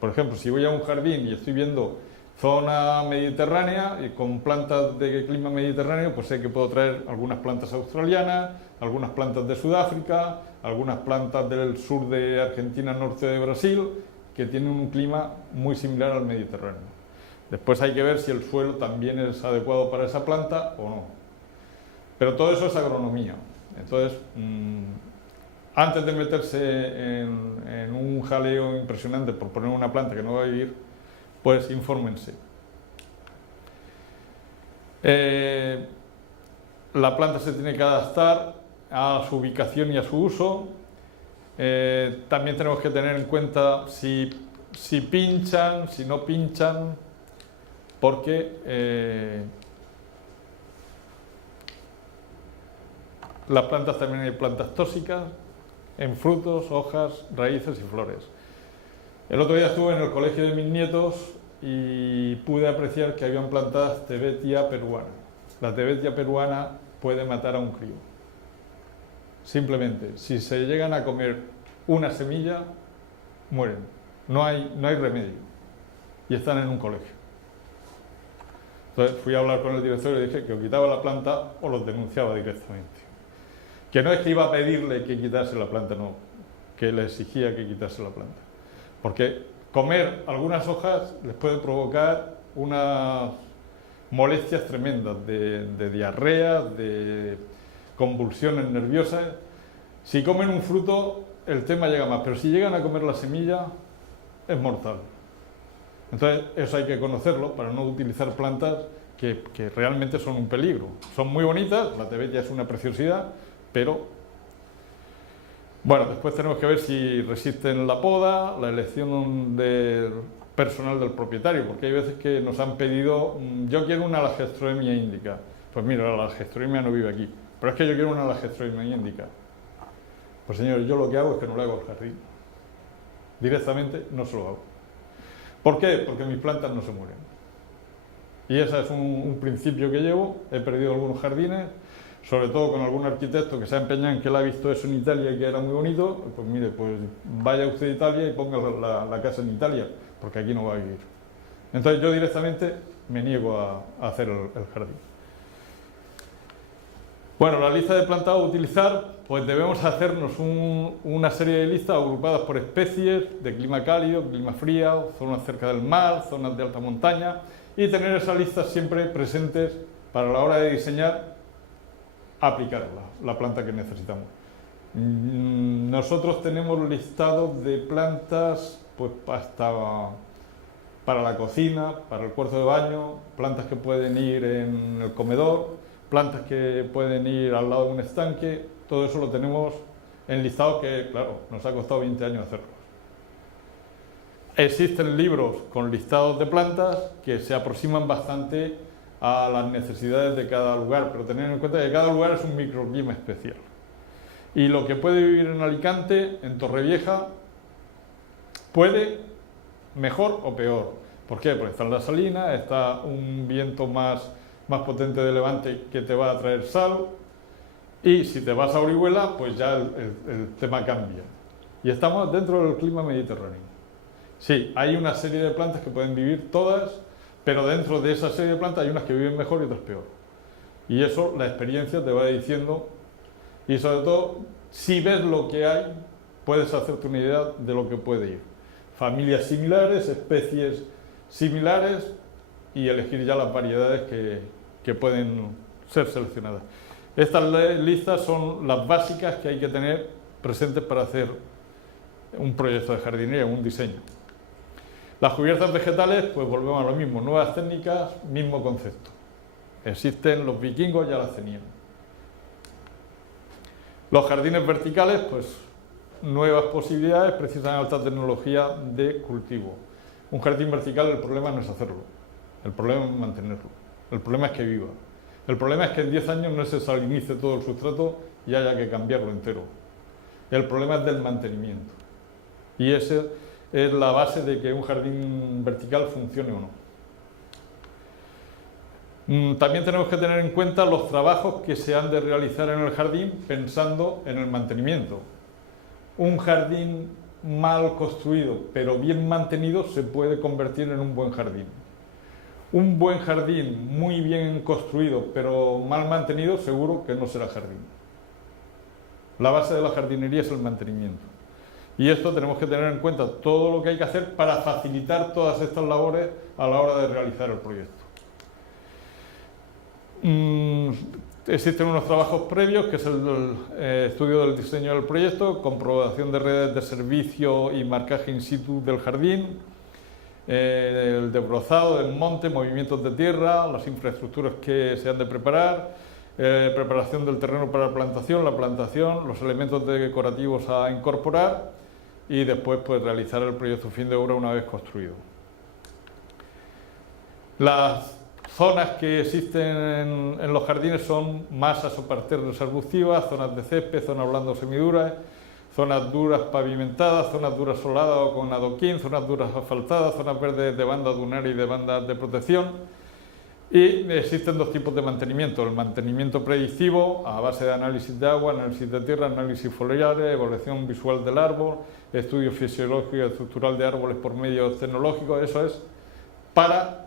Por ejemplo, si voy a un jardín y estoy viendo zona mediterránea y con plantas de clima mediterráneo, pues sé que puedo traer algunas plantas australianas, algunas plantas de Sudáfrica, algunas plantas del sur de Argentina, norte de Brasil, que tienen un clima muy similar al mediterráneo. Después hay que ver si el suelo también es adecuado para esa planta o no. Pero todo eso es agronomía. Entonces, antes de meterse en un jaleo impresionante por poner una planta que no va a vivir, pues infórmense. La planta se tiene que adaptar a su ubicación y a su uso. También tenemos que tener en cuenta si pinchan, si no pinchan, porque las plantas también hay plantas tóxicas en frutos, hojas, raíces y flores. El otro día estuve en el colegio de mis nietos y pude apreciar que habían plantadas tebetia peruana. La tebetia peruana puede matar a un crío. Simplemente, si se llegan a comer una semilla, mueren. No hay remedio. Y están en un colegio. Entonces fui a hablar con el director y le dije que o quitaba la planta o los denunciaba directamente. Que no es que iba a pedirle que quitase la planta, no, que le exigía que quitase la planta. Porque comer algunas hojas les puede provocar unas molestias tremendas de diarrea, de convulsiones nerviosas. Si comen un fruto, el tema llega más, pero si llegan a comer la semilla, es mortal. Entonces, eso hay que conocerlo para no utilizar plantas que realmente son un peligro. Son muy bonitas, la tebetia es una preciosidad, pero bueno, después tenemos que ver si resisten la poda, la elección del personal del propietario, porque hay veces que nos han pedido, yo quiero una Lagestremia indica. Pues mira, la Lagestremia no vive aquí, pero es que yo quiero una Lagestremia indica. Pues señor, yo lo que hago es que no le hago al jardín. Directamente no se lo hago. ¿Por qué? Porque mis plantas no se mueren. Y ese es un principio que llevo. He perdido algunos jardines, sobre todo con algún arquitecto que se ha empeñado en que él ha visto eso en Italia y que era muy bonito. Pues mire, pues vaya usted a Italia y ponga la casa en Italia, porque aquí no va a vivir. Entonces yo directamente me niego a hacer el jardín. Bueno, la lista de plantas a utilizar, pues debemos hacernos una serie de listas agrupadas por especies de clima cálido, clima frío, zonas cerca del mar, zonas de alta montaña, y tener esas listas siempre presentes para la hora de diseñar, aplicar la planta que necesitamos. Nosotros tenemos listados de plantas pues hasta para la cocina, para el cuarto de baño, plantas que pueden ir en el comedor, plantas que pueden ir al lado de un estanque. Todo eso lo tenemos enlistado, que claro, nos ha costado 20 años hacerlo. Existen libros con listados de plantas que se aproximan bastante a las necesidades de cada lugar, pero tener en cuenta que cada lugar es un microclima especial. Y lo que puede vivir en Alicante, en Torrevieja, puede mejor o peor. ¿Por qué? Porque está en la salina, está un viento más potente de levante que te va a traer sal, y si te vas a Orihuela, pues ya el tema cambia. Y estamos dentro del clima mediterráneo. Sí, hay una serie de plantas que pueden vivir todas, pero dentro de esa serie de plantas hay unas que viven mejor y otras peor. Y eso la experiencia te va diciendo, y sobre todo, si ves lo que hay, puedes hacerte una idea de lo que puede ir. Familias similares, especies similares, y elegir ya las variedades que pueden ser seleccionadas. Estas listas son las básicas que hay que tener presentes para hacer un proyecto de jardinería, un diseño. Las cubiertas vegetales, pues volvemos a lo mismo, nuevas técnicas, mismo concepto. Existen, los vikingos ya las tenían. Los jardines verticales, pues nuevas posibilidades, precisan alta tecnología de cultivo. Un jardín vertical, el problema no es hacerlo, el problema es mantenerlo, el problema es que viva. El problema es que en 10 años no se salinice todo el sustrato y haya que cambiarlo entero. El problema es del mantenimiento. Y esa es la base de que un jardín vertical funcione o no. También tenemos que tener en cuenta los trabajos que se han de realizar en el jardín pensando en el mantenimiento. Un jardín mal construido pero bien mantenido se puede convertir en un buen jardín. Un buen jardín muy bien construido pero mal mantenido seguro que no será jardín. La base de la jardinería es el mantenimiento. Y esto tenemos que tener en cuenta todo lo que hay que hacer para facilitar todas estas labores a la hora de realizar el proyecto. Existen unos trabajos previos, que es el estudio del diseño del proyecto, comprobación de redes de servicio y marcaje in situ del jardín, el desbrozado del monte, movimientos de tierra, las infraestructuras que se han de preparar, preparación del terreno para la plantación, los elementos decorativos a incorporar y después pues realizar el proyecto fin de obra una vez construido. Las zonas que existen en los jardines son masas o parterres arbustivas, zonas de césped, zonas blandas semiduras, zonas duras pavimentadas, zonas duras soladas o con adoquín, zonas duras asfaltadas, zonas verdes de banda dunar y de bandas de protección. Y existen dos tipos de mantenimiento: el mantenimiento predictivo a base de análisis de agua, análisis de tierra, análisis foliares, evaluación visual del árbol, estudio fisiológico y estructural de árboles por medios tecnológicos. Eso es para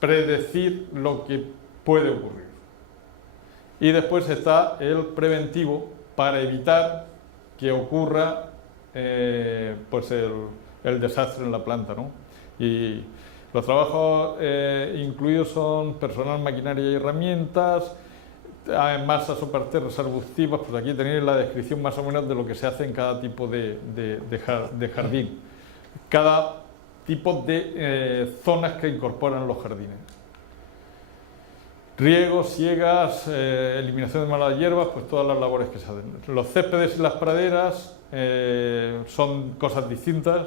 predecir lo que puede ocurrir. Y después está el preventivo para evitar que ocurra pues el desastre en la planta, ¿no? Y los trabajos incluidos son personal, maquinaria y herramientas, masas o parterres arbustivas. Pues aquí tenéis la descripción más o menos de lo que se hace en cada tipo de jardín, cada tipo de zonas que incorporan los jardines. Riegos, siegas, eliminación de malas hierbas, pues todas las labores que se hacen. Los céspedes y las praderas son cosas distintas.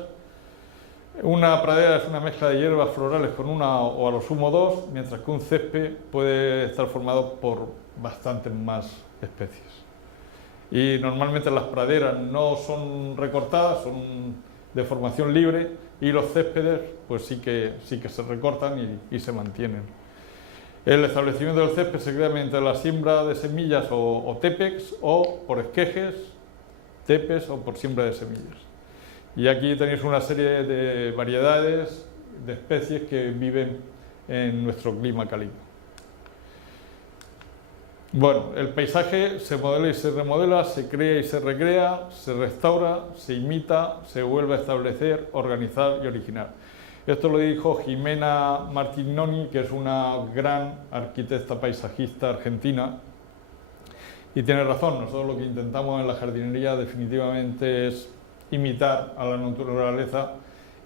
Una pradera es una mezcla de hierbas florales con una o a lo sumo dos, mientras que un césped puede estar formado por bastantes más especies. Y normalmente las praderas no son recortadas, son de formación libre, y los céspedes pues sí que se recortan y se mantienen. El establecimiento del césped se crea mediante la siembra de semillas o tépex, o por esquejes, tepes o por siembra de semillas. Y aquí tenéis una serie de variedades de especies que viven en nuestro clima cálido. Bueno, el paisaje se modela y se remodela, se crea y se recrea, se restaura, se imita, se vuelve a establecer, organizar y originar. Esto lo dijo Jimena Martignoni, que es una gran arquitecta paisajista argentina, y tiene razón. Nosotros lo que intentamos en la jardinería definitivamente es imitar a la naturaleza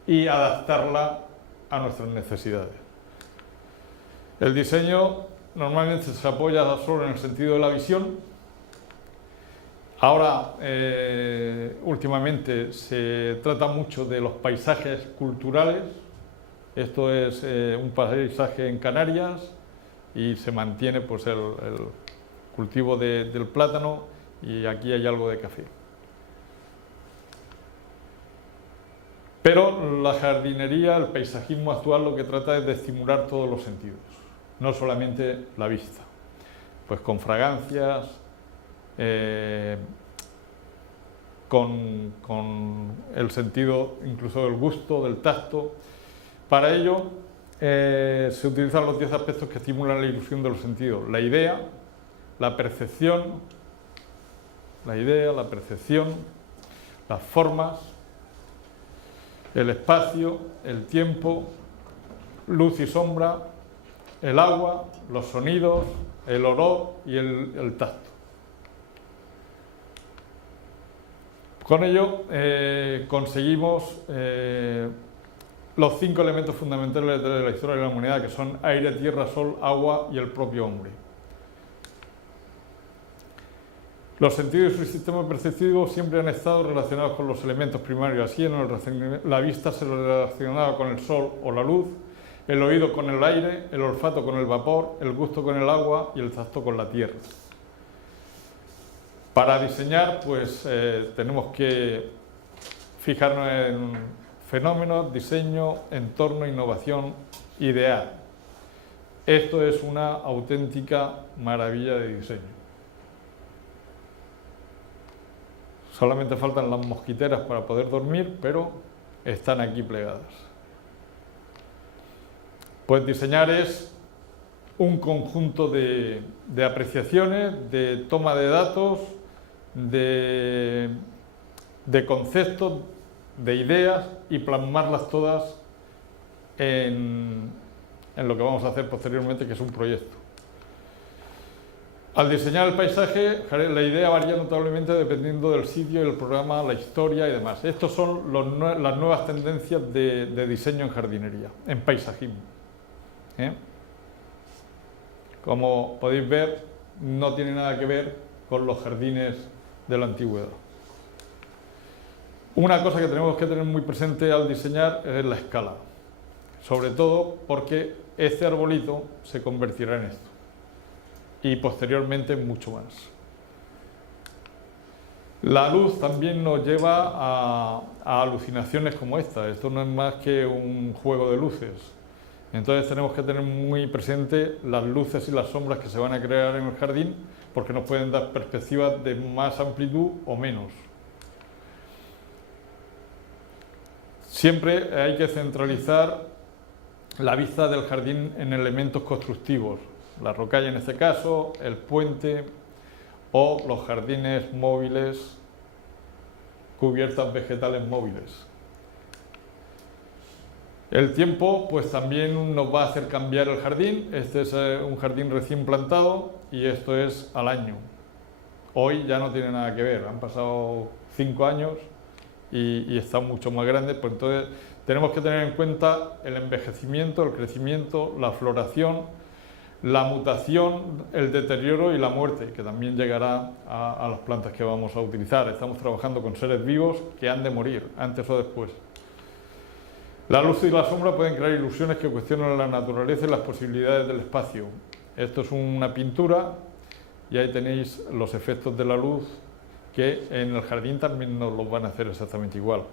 y adaptarla a nuestras necesidades. El diseño normalmente se apoya solo en el sentido de la visión. Ahora, últimamente, se trata mucho de los paisajes culturales. Esto es un paisaje en Canarias y se mantiene pues, el cultivo del plátano, y aquí hay algo de café. Pero la jardinería, el paisajismo actual, lo que trata es de estimular todos los sentidos, no solamente la vista, pues con fragancias, con el sentido incluso del gusto, del tacto. Para ello se utilizan los 10 aspectos que estimulan la ilusión de los sentidos: la idea, la percepción, las formas, el espacio, el tiempo, luz y sombra, el agua, los sonidos, el olor y el tacto. Con ello conseguimos los 5 elementos fundamentales de la historia de la humanidad, que son aire, tierra, sol, agua y el propio hombre. Los sentidos y su sistema perceptivo siempre han estado relacionados con los elementos primarios. Así, la vista se relacionaba con el sol o la luz, el oído con el aire, el olfato con el vapor, el gusto con el agua y el tacto con la tierra. Para diseñar, pues tenemos que fijarnos en fenómenos, diseño, entorno, innovación, idear. Esto es una auténtica maravilla de diseño. Solamente faltan las mosquiteras para poder dormir, pero están aquí plegadas. Pues diseñar es un conjunto de apreciaciones, de toma de datos, de conceptos, de ideas, y plasmarlas todas en lo que vamos a hacer posteriormente, que es un proyecto. Al diseñar el paisaje, la idea varía notablemente dependiendo del sitio, el programa, la historia y demás. Estos son las nuevas tendencias de diseño en jardinería, en paisajismo. Como podéis ver, no tiene nada que ver con los jardines de la antigüedad. Una cosa que tenemos que tener muy presente al diseñar es la escala, sobre todo porque este arbolito se convertirá en esto y posteriormente en mucho más. La luz también nos lleva a alucinaciones como esta. Esto no es más que un juego de luces. Entonces tenemos que tener muy presente las luces y las sombras que se van a crear en el jardín, porque nos pueden dar perspectivas de más amplitud o menos. Siempre hay que centralizar la vista del jardín en elementos constructivos, la rocalla en este caso, el puente o los jardines móviles, cubiertas vegetales móviles. El tiempo pues también nos va a hacer cambiar el jardín. Este es un jardín recién plantado y esto es al año. Hoy ya no tiene nada que ver, han pasado 5 años y está mucho más grande, pues entonces tenemos que tener en cuenta el envejecimiento, el crecimiento, la floración, la mutación, el deterioro y la muerte, que también llegará a las plantas que vamos a utilizar. Estamos trabajando con seres vivos que han de morir, antes o después. La luz y la sombra pueden crear ilusiones que cuestionan la naturaleza y las posibilidades del espacio. Esto es una pintura y ahí tenéis los efectos de la luz, que en el jardín también nos los van a hacer exactamente igual.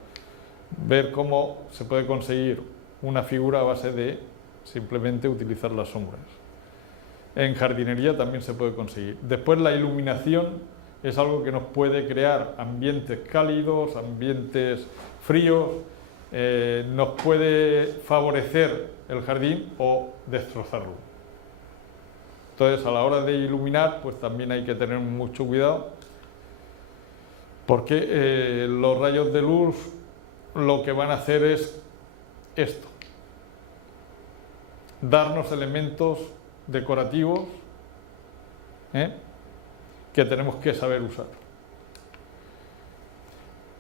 Ver cómo se puede conseguir una figura a base de simplemente utilizar las sombras. En jardinería también se puede conseguir. Después la iluminación es algo que nos puede crear ambientes cálidos, ambientes fríos, nos puede favorecer el jardín o destrozarlo. Entonces a la hora de iluminar pues también hay que tener mucho cuidado, porque los rayos de luz lo que van a hacer es esto: darnos elementos decorativos que tenemos que saber usar.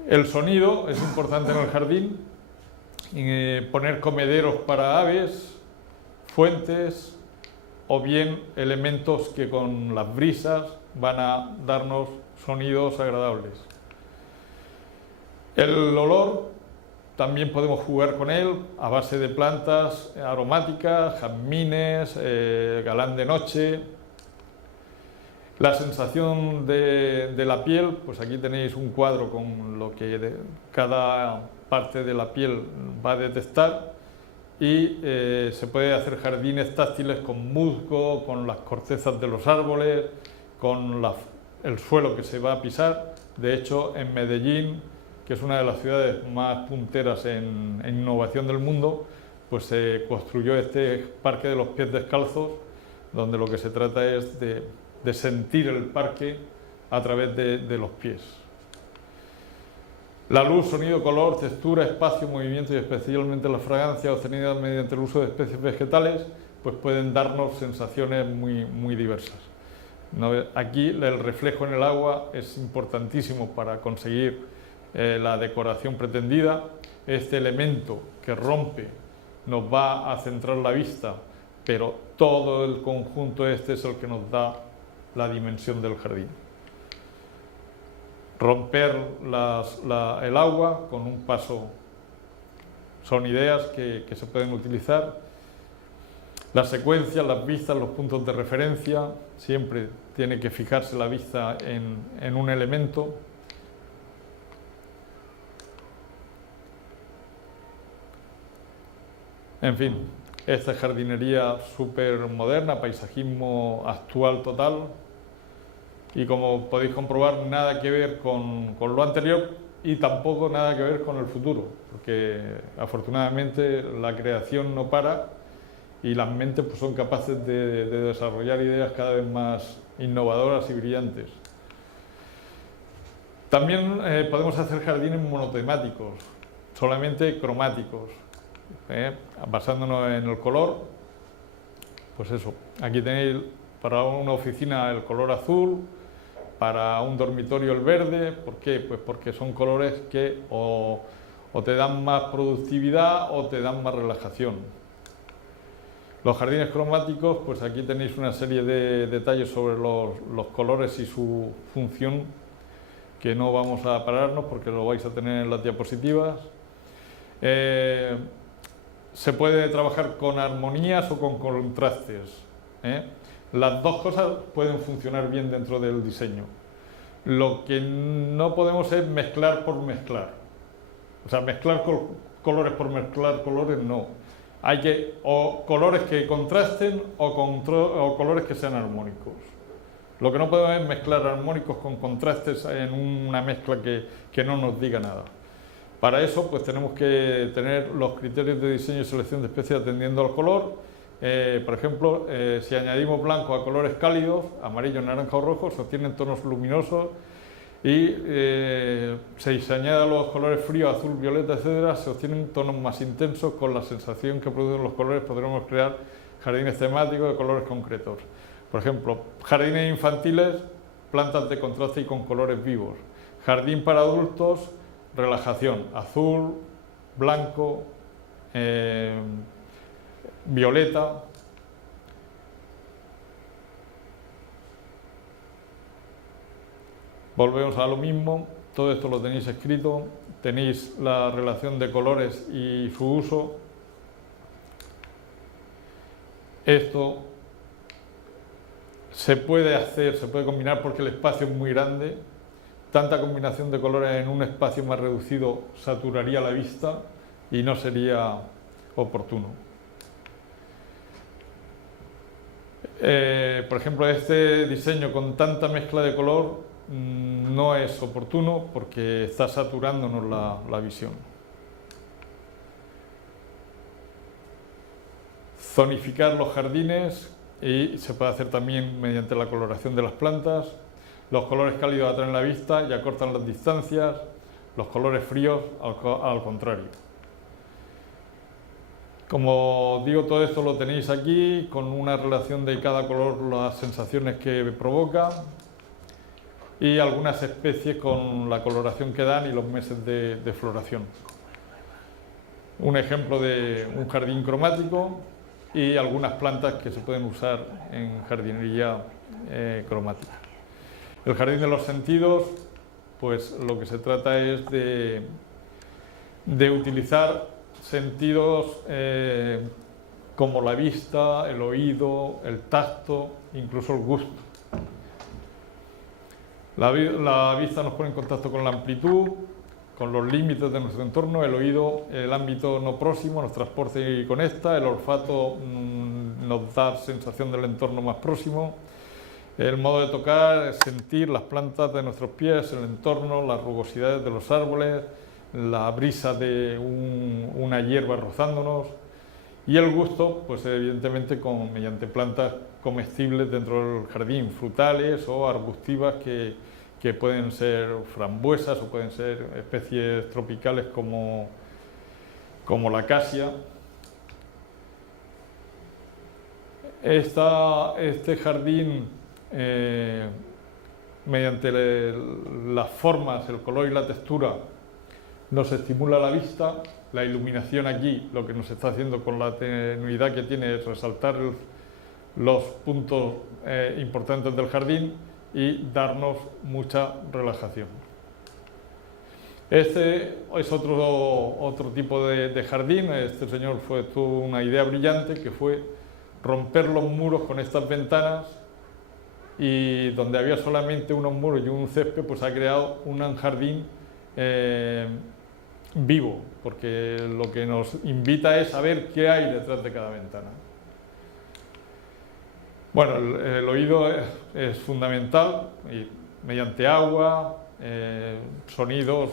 El sonido es importante en el jardín, poner comederos para aves, fuentes o bien elementos que con las brisas van a darnos sonidos agradables. El olor también podemos jugar con él a base de plantas aromáticas, jazmines, galán de noche. La sensación de la piel, pues aquí tenéis un cuadro con lo que cada parte de la piel va a detectar, y se puede hacer jardines táctiles con musgo, con las cortezas de los árboles, con el suelo que se va a pisar. De hecho, en Medellín, que es una de las ciudades más punteras en innovación del mundo, pues se construyó este parque de los pies descalzos, donde lo que se trata es de sentir el parque a través de los pies. La luz, sonido, color, textura, espacio, movimiento y especialmente la fragancia obtenida mediante el uso de especies vegetales, pues pueden darnos sensaciones muy diversas. Aquí el reflejo en el agua es importantísimo para conseguir la decoración pretendida. Este elemento que rompe nos va a centrar la vista, pero todo el conjunto este es el que nos da la dimensión del jardín. Romper el agua con un paso son ideas que se pueden utilizar. Las secuencias, las vistas, los puntos de referencia, siempre tiene que fijarse la vista en un elemento. En fin, esta jardinería súper moderna, paisajismo actual total, y como podéis comprobar, nada que ver con lo anterior y tampoco nada que ver con el futuro, porque afortunadamente la creación no para y las mentes pues son capaces de desarrollar ideas cada vez más innovadoras y brillantes. También podemos hacer jardines monotemáticos, solamente cromáticos, basándonos en el color. Pues eso, aquí tenéis Para una oficina el color azul, para un dormitorio el verde. ¿Por qué? Pues porque son colores que o te dan más productividad o te dan más relajación. Los jardines cromáticos, pues aquí tenéis una serie de detalles sobre los colores y su función, que no vamos a pararnos porque lo vais a tener en las diapositivas. Se puede trabajar con armonías o con contrastes, ¿eh? Las dos cosas pueden funcionar bien dentro del diseño. Lo que no podemos es mezclar por mezclar. O sea, mezclar colores por mezclar colores, no. Hay que o colores que contrasten o colores que sean armónicos. Lo que no podemos es mezclar armónicos con contrastes en una mezcla que no nos diga nada. Para eso, pues tenemos que tener los criterios de diseño y selección de especies atendiendo al color. Por ejemplo, si añadimos blanco a colores cálidos, amarillo, naranja o rojo, se obtienen tonos luminosos, y si se añaden los colores fríos, azul, violeta, etcétera, se obtienen tonos más intensos. Con la sensación que producen los colores podremos crear jardines temáticos de colores concretos. Por ejemplo, jardines infantiles, plantas de contraste y con colores vivos. Jardín para adultos, relajación, azul, blanco, violeta. Volvemos a lo mismo, todo esto lo tenéis escrito, tenéis la relación de colores y su uso. Esto se puede hacer, se puede combinar porque el espacio es muy grande. Tanta combinación de colores en un espacio más reducido saturaría la vista y no sería oportuno. Por ejemplo, este diseño con tanta mezcla de color no es oportuno porque está saturándonos la visión. Zonificar los jardines, y se puede hacer también mediante la coloración de las plantas. Los colores cálidos atraen la vista y acortan las distancias, los colores fríos al contrario. Como digo, todo esto lo tenéis aquí, con una relación de cada color, las sensaciones que provoca, y algunas especies con la coloración que dan y los meses de floración. Un ejemplo de un jardín cromático y algunas plantas que se pueden usar en jardinería cromática. El jardín de los sentidos, pues lo que se trata es de utilizar sentidos como la vista, el oído, el tacto, incluso el gusto. La vista nos pone en contacto con la amplitud, con los límites de nuestro entorno. El oído, el ámbito no próximo, nos transporta y conecta. El olfato nos da sensación del entorno más próximo. El modo de tocar es sentir las plantas de nuestros pies, el entorno, las rugosidades de los árboles, la brisa de una hierba rozándonos. Y el gusto, pues evidentemente mediante plantas comestibles dentro del jardín, frutales o arbustivas que pueden ser frambuesas o pueden ser especies tropicales como la acacia. Este jardín, mediante las formas, el color y la textura, nos estimula la vista. La iluminación aquí lo que nos está haciendo con la tenuidad que tiene es resaltar los puntos importantes del jardín y darnos mucha relajación. Este es otro tipo de jardín. Este señor tuvo una idea brillante, que fue romper los muros con estas ventanas, y donde había solamente unos muros y un césped, pues ha creado un jardín vivo, porque lo que nos invita es a ver qué hay detrás de cada ventana. Bueno, el oído es fundamental, y mediante agua, sonidos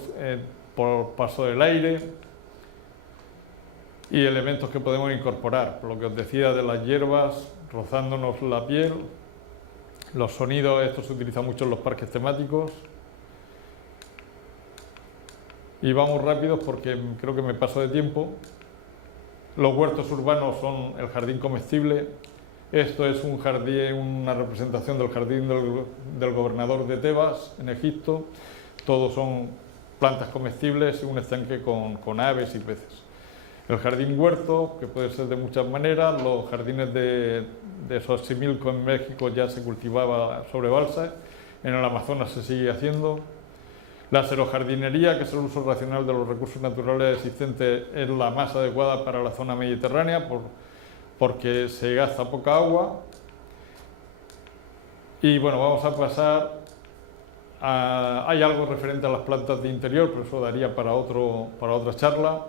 por paso del aire y elementos que podemos incorporar, por lo que os decía de las hierbas rozándonos la piel. Los sonidos, esto se utiliza mucho en los parques temáticos. Y vamos rápidos porque creo que me paso de tiempo. Los huertos urbanos son el jardín comestible. Esto es un jardín, una representación del jardín del gobernador de Tebas, en Egipto. Todos son plantas comestibles y un estanque con aves y peces. El jardín huerto, que puede ser de muchas maneras. Los jardines de Xochimilco en México ya se cultivaba sobre balsas. En el Amazonas se sigue haciendo. La xerojardinería, que es el uso racional de los recursos naturales existentes, es la más adecuada para la zona mediterránea porque se gasta poca agua. Y bueno, vamos a pasar a... Hay algo referente a las plantas de interior, pero eso daría para otra charla.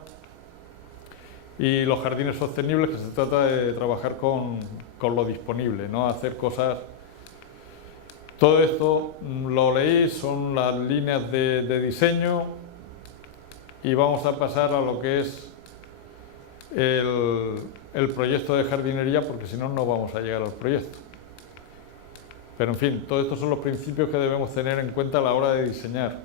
Y los jardines sostenibles, que se trata de trabajar con lo disponible, ¿no? Hacer cosas... Todo esto lo leí, son las líneas de diseño, y vamos a pasar a lo que es el proyecto de jardinería, porque si no, no vamos a llegar al proyecto. Pero en fin, todos estos son los principios que debemos tener en cuenta a la hora de diseñar.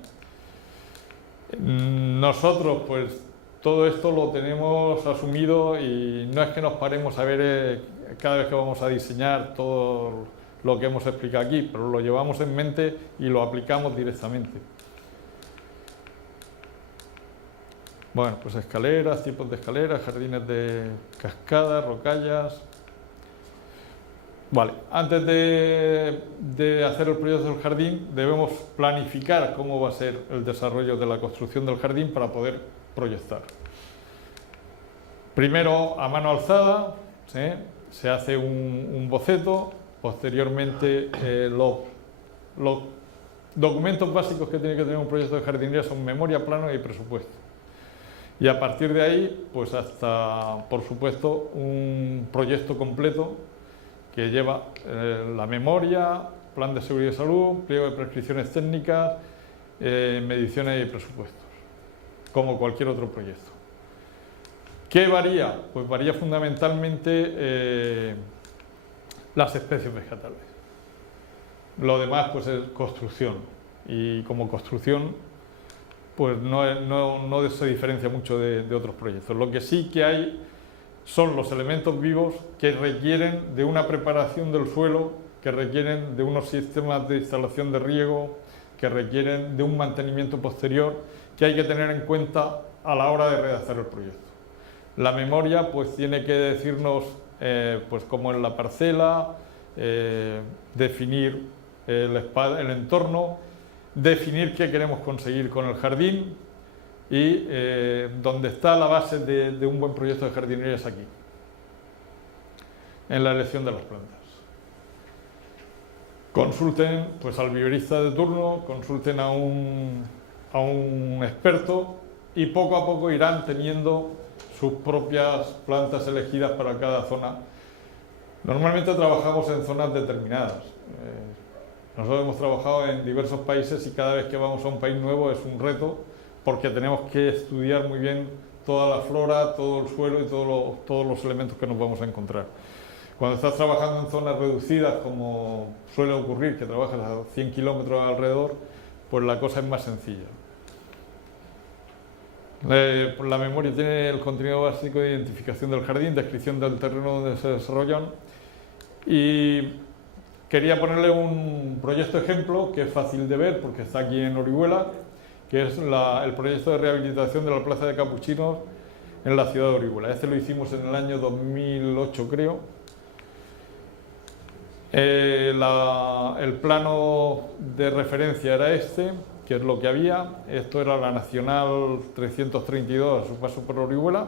Nosotros, pues, todo esto lo tenemos asumido y no es que nos paremos a ver cada vez que vamos a diseñar todo lo que hemos explicado aquí, pero lo llevamos en mente y lo aplicamos directamente. Bueno, pues escaleras, tipos de escaleras, jardines de cascadas, rocallas. Vale, antes de hacer el proyecto del jardín debemos planificar cómo va a ser el desarrollo de la construcción del jardín para poder proyectar. Primero, a mano alzada, ¿sí? Se hace un boceto. Posteriormente, los documentos básicos que tiene que tener un proyecto de jardinería son memoria, plano y presupuesto. Y a partir de ahí, pues hasta, por supuesto, un proyecto completo que lleva la memoria, plan de seguridad y salud, pliego de prescripciones técnicas, mediciones y presupuestos, como cualquier otro proyecto. ¿Qué varía? Pues varía fundamentalmente las especies vegetales. Lo demás, pues, es construcción, y como construcción, pues no se diferencia mucho de otros proyectos. Lo que sí que hay son los elementos vivos que requieren de una preparación del suelo, que requieren de unos sistemas de instalación de riego, que requieren de un mantenimiento posterior, que hay que tener en cuenta a la hora de redactar el proyecto. La memoria, pues, tiene que decirnos pues cómo es la parcela, definir el entorno, definir qué queremos conseguir con el jardín, y donde está la base de un buen proyecto de jardinería es aquí, en la elección de las plantas. Consulten, pues, al viverista de turno, consulten a un experto, y poco a poco irán teniendo sus propias plantas elegidas para cada zona. Normalmente trabajamos en zonas determinadas. Nosotros hemos trabajado en diversos países y cada vez que vamos a un país nuevo es un reto, porque tenemos que estudiar muy bien toda la flora, todo el suelo y todos los elementos que nos vamos a encontrar. Cuando estás trabajando en zonas reducidas, como suele ocurrir, que trabajas a 100 kilómetros alrededor, pues la cosa es más sencilla. La memoria tiene el contenido básico de identificación del jardín, descripción del terreno donde se desarrollan, y quería ponerle un proyecto ejemplo que es fácil de ver porque está aquí en Orihuela, que es el proyecto de rehabilitación de la Plaza de Capuchinos en la ciudad de Orihuela. Este lo hicimos en el año 2008, creo. El plano de referencia era este, que es lo que había. Esto era la Nacional 332 a su paso por Orihuela,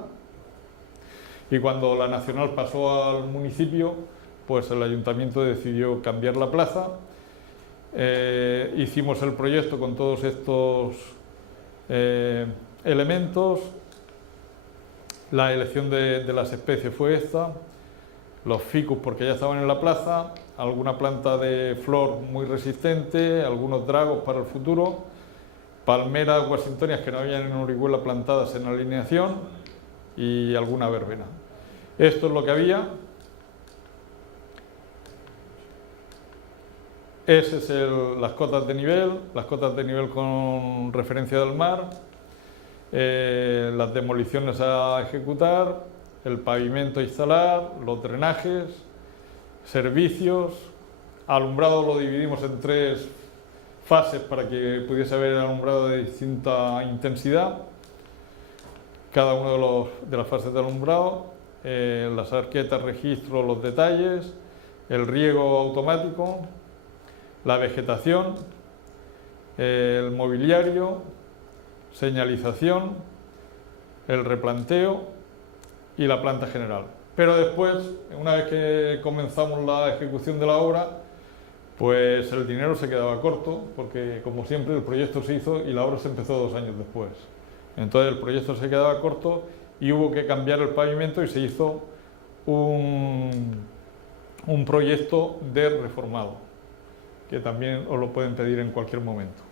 y cuando la Nacional pasó al municipio, pues el ayuntamiento decidió cambiar la plaza. Hicimos el proyecto con todos estos elementos. La elección de las especies fue esta: los ficus, porque ya estaban en la plaza, alguna planta de flor muy resistente, algunos dragos para el futuro, palmeras washingtonias que no habían en Orihuela plantadas en alineación, y alguna verbena. Esto es lo que había. Ese es las cotas de nivel con referencia del mar, las demoliciones a ejecutar, el pavimento a instalar, los drenajes, servicios, alumbrado lo dividimos en 3 fases para que pudiese haber alumbrado de distinta intensidad, cada una de las fases de alumbrado, las arquetas, registro, los detalles, el riego automático, la vegetación, el mobiliario, señalización, el replanteo y la planta general. Pero después, una vez que comenzamos la ejecución de la obra, pues el dinero se quedaba corto, porque como siempre el proyecto se hizo y la obra se empezó 2 años después. Entonces el proyecto se quedaba corto y hubo que cambiar el pavimento y se hizo un proyecto de reformado, que también os lo pueden pedir en cualquier momento.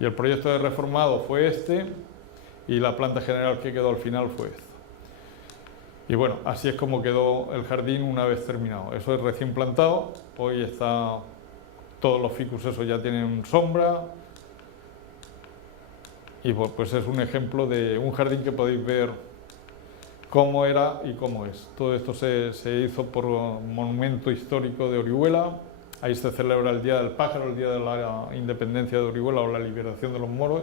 Y el proyecto de reformado fue este, y la planta general que quedó al final fue esta. Y bueno, así es como quedó el jardín una vez terminado. Eso es recién plantado, hoy está, todos los ficus esos ya tienen sombra, y pues es un ejemplo de un jardín que podéis ver cómo era y cómo es. Todo esto se hizo por un monumento histórico de Orihuela. Ahí se celebra el Día del Pájaro, el Día de la Independencia de Orihuela o la liberación de los moros.